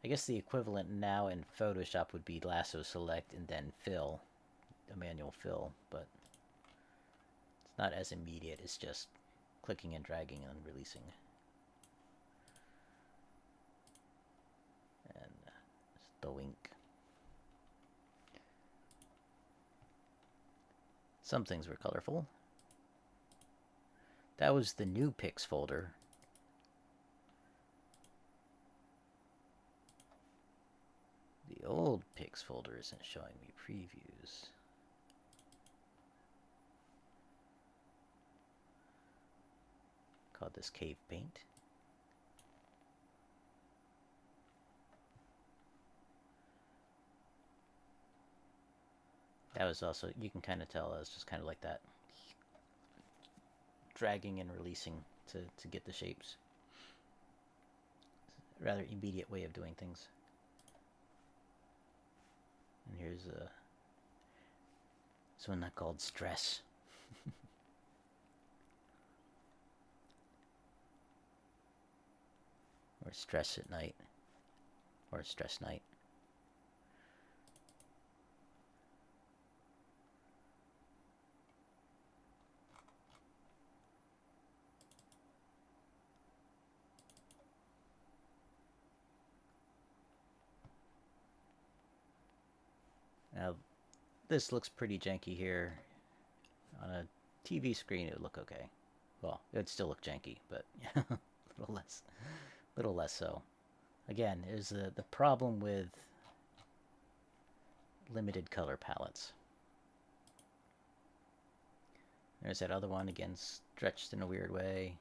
I guess the equivalent now in Photoshop would be lasso select and then fill, a manual fill, but it's not as immediate. It's just clicking and dragging and releasing. And stoink. Some things were colorful. That was the new pics folder. The old pics folder isn't showing me previews. Called this Cave Paint. That was also, you can kind of tell, it's just kind of like that. Dragging and releasing to get the shapes. Rather immediate way of doing things. And here's this one called Stress. Or stress at night. Or stress night. Now, this looks pretty janky here. On a TV screen, it would look okay. Well, it would still look janky, but a little less so. Again, is the problem with limited color palettes. There's that other one, again, stretched in a weird way.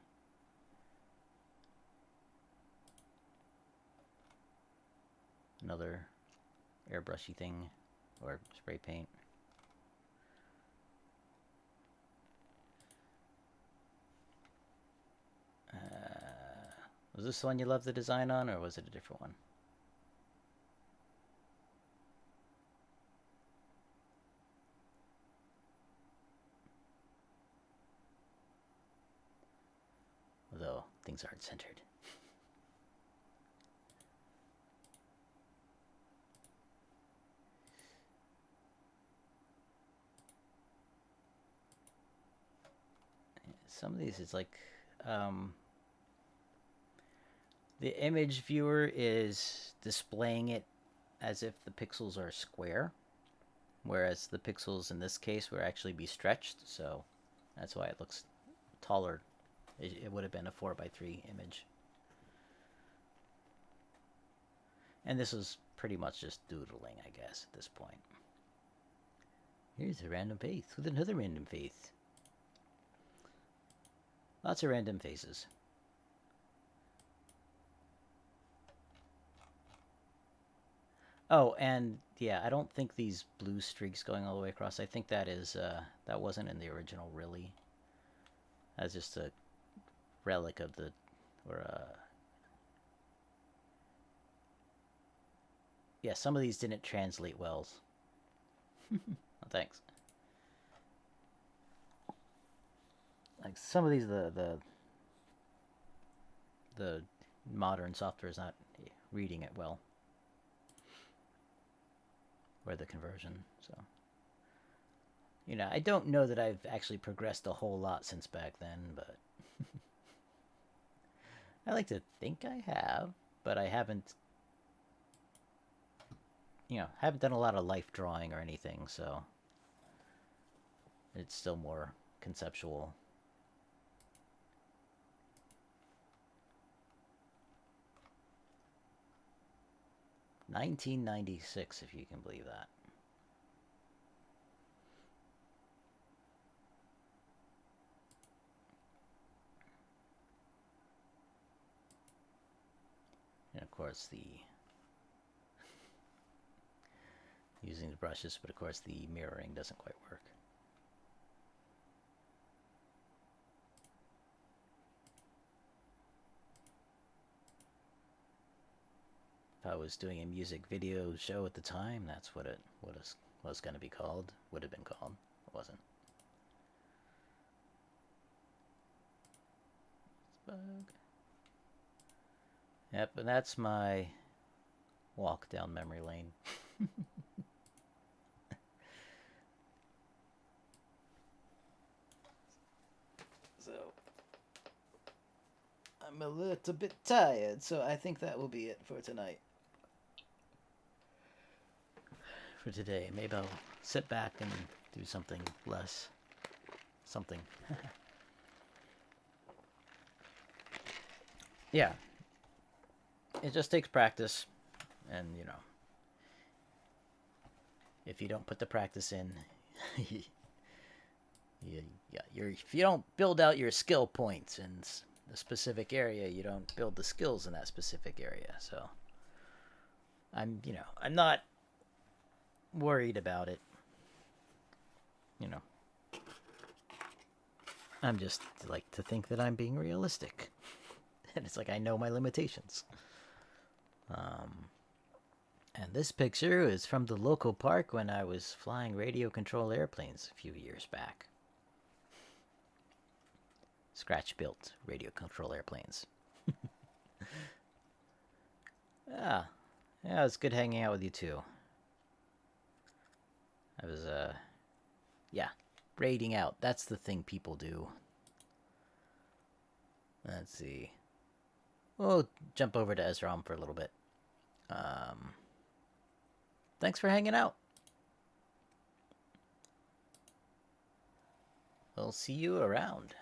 Another airbrushy thing, or spray paint. Was this the one you loved the design on, or was it a different one? Although, things aren't centered. Some of these, it's like... the image viewer is displaying it as if the pixels are square, whereas the pixels in this case would actually be stretched, so that's why it looks taller. It would have been a 4:3 image. And this was pretty much just doodling, I guess, at this point. Here's a random face with another random face. Lots of random faces. Oh, and yeah, I don't think these blue streaks going all the way across, I think that is, that wasn't in the original, really. That's just a relic of the, or yeah, some of these didn't translate well. Oh, thanks. Like some of these, the modern software is not reading it well. Or the conversion, so. You know, I don't know that I've actually progressed a whole lot since back then, but... I like to think I have, but I haven't... You know, haven't done a lot of life drawing or anything, so... It's still more conceptual. $19.96, if you can believe that. And of course the... using the brushes, but of course the mirroring doesn't quite work. If I was doing a music video show at the time, that's what it was going to be called. Would have been called. It wasn't. Bug. Yep, and that's my walk down memory lane. So, I'm a little bit tired, so I think that will be it for tonight. For today. Maybe I'll sit back and do something less. Something. Yeah. It just takes practice. And, you know, if you don't put the practice in, if you don't build out your skill points in a specific area, you don't build the skills in that specific area. So, I'm not worried about it. You know, I'm just like to think that I'm being realistic. And it's like I know my limitations. And this picture is from the local park when I was flying radio control airplanes a few years back. Scratch built radio control airplanes. Yeah. Yeah, it's good hanging out with you too. I was, yeah, raiding out. That's the thing people do. Let's see. We'll jump over to Ezrom for a little bit. Thanks for hanging out. We'll see you around.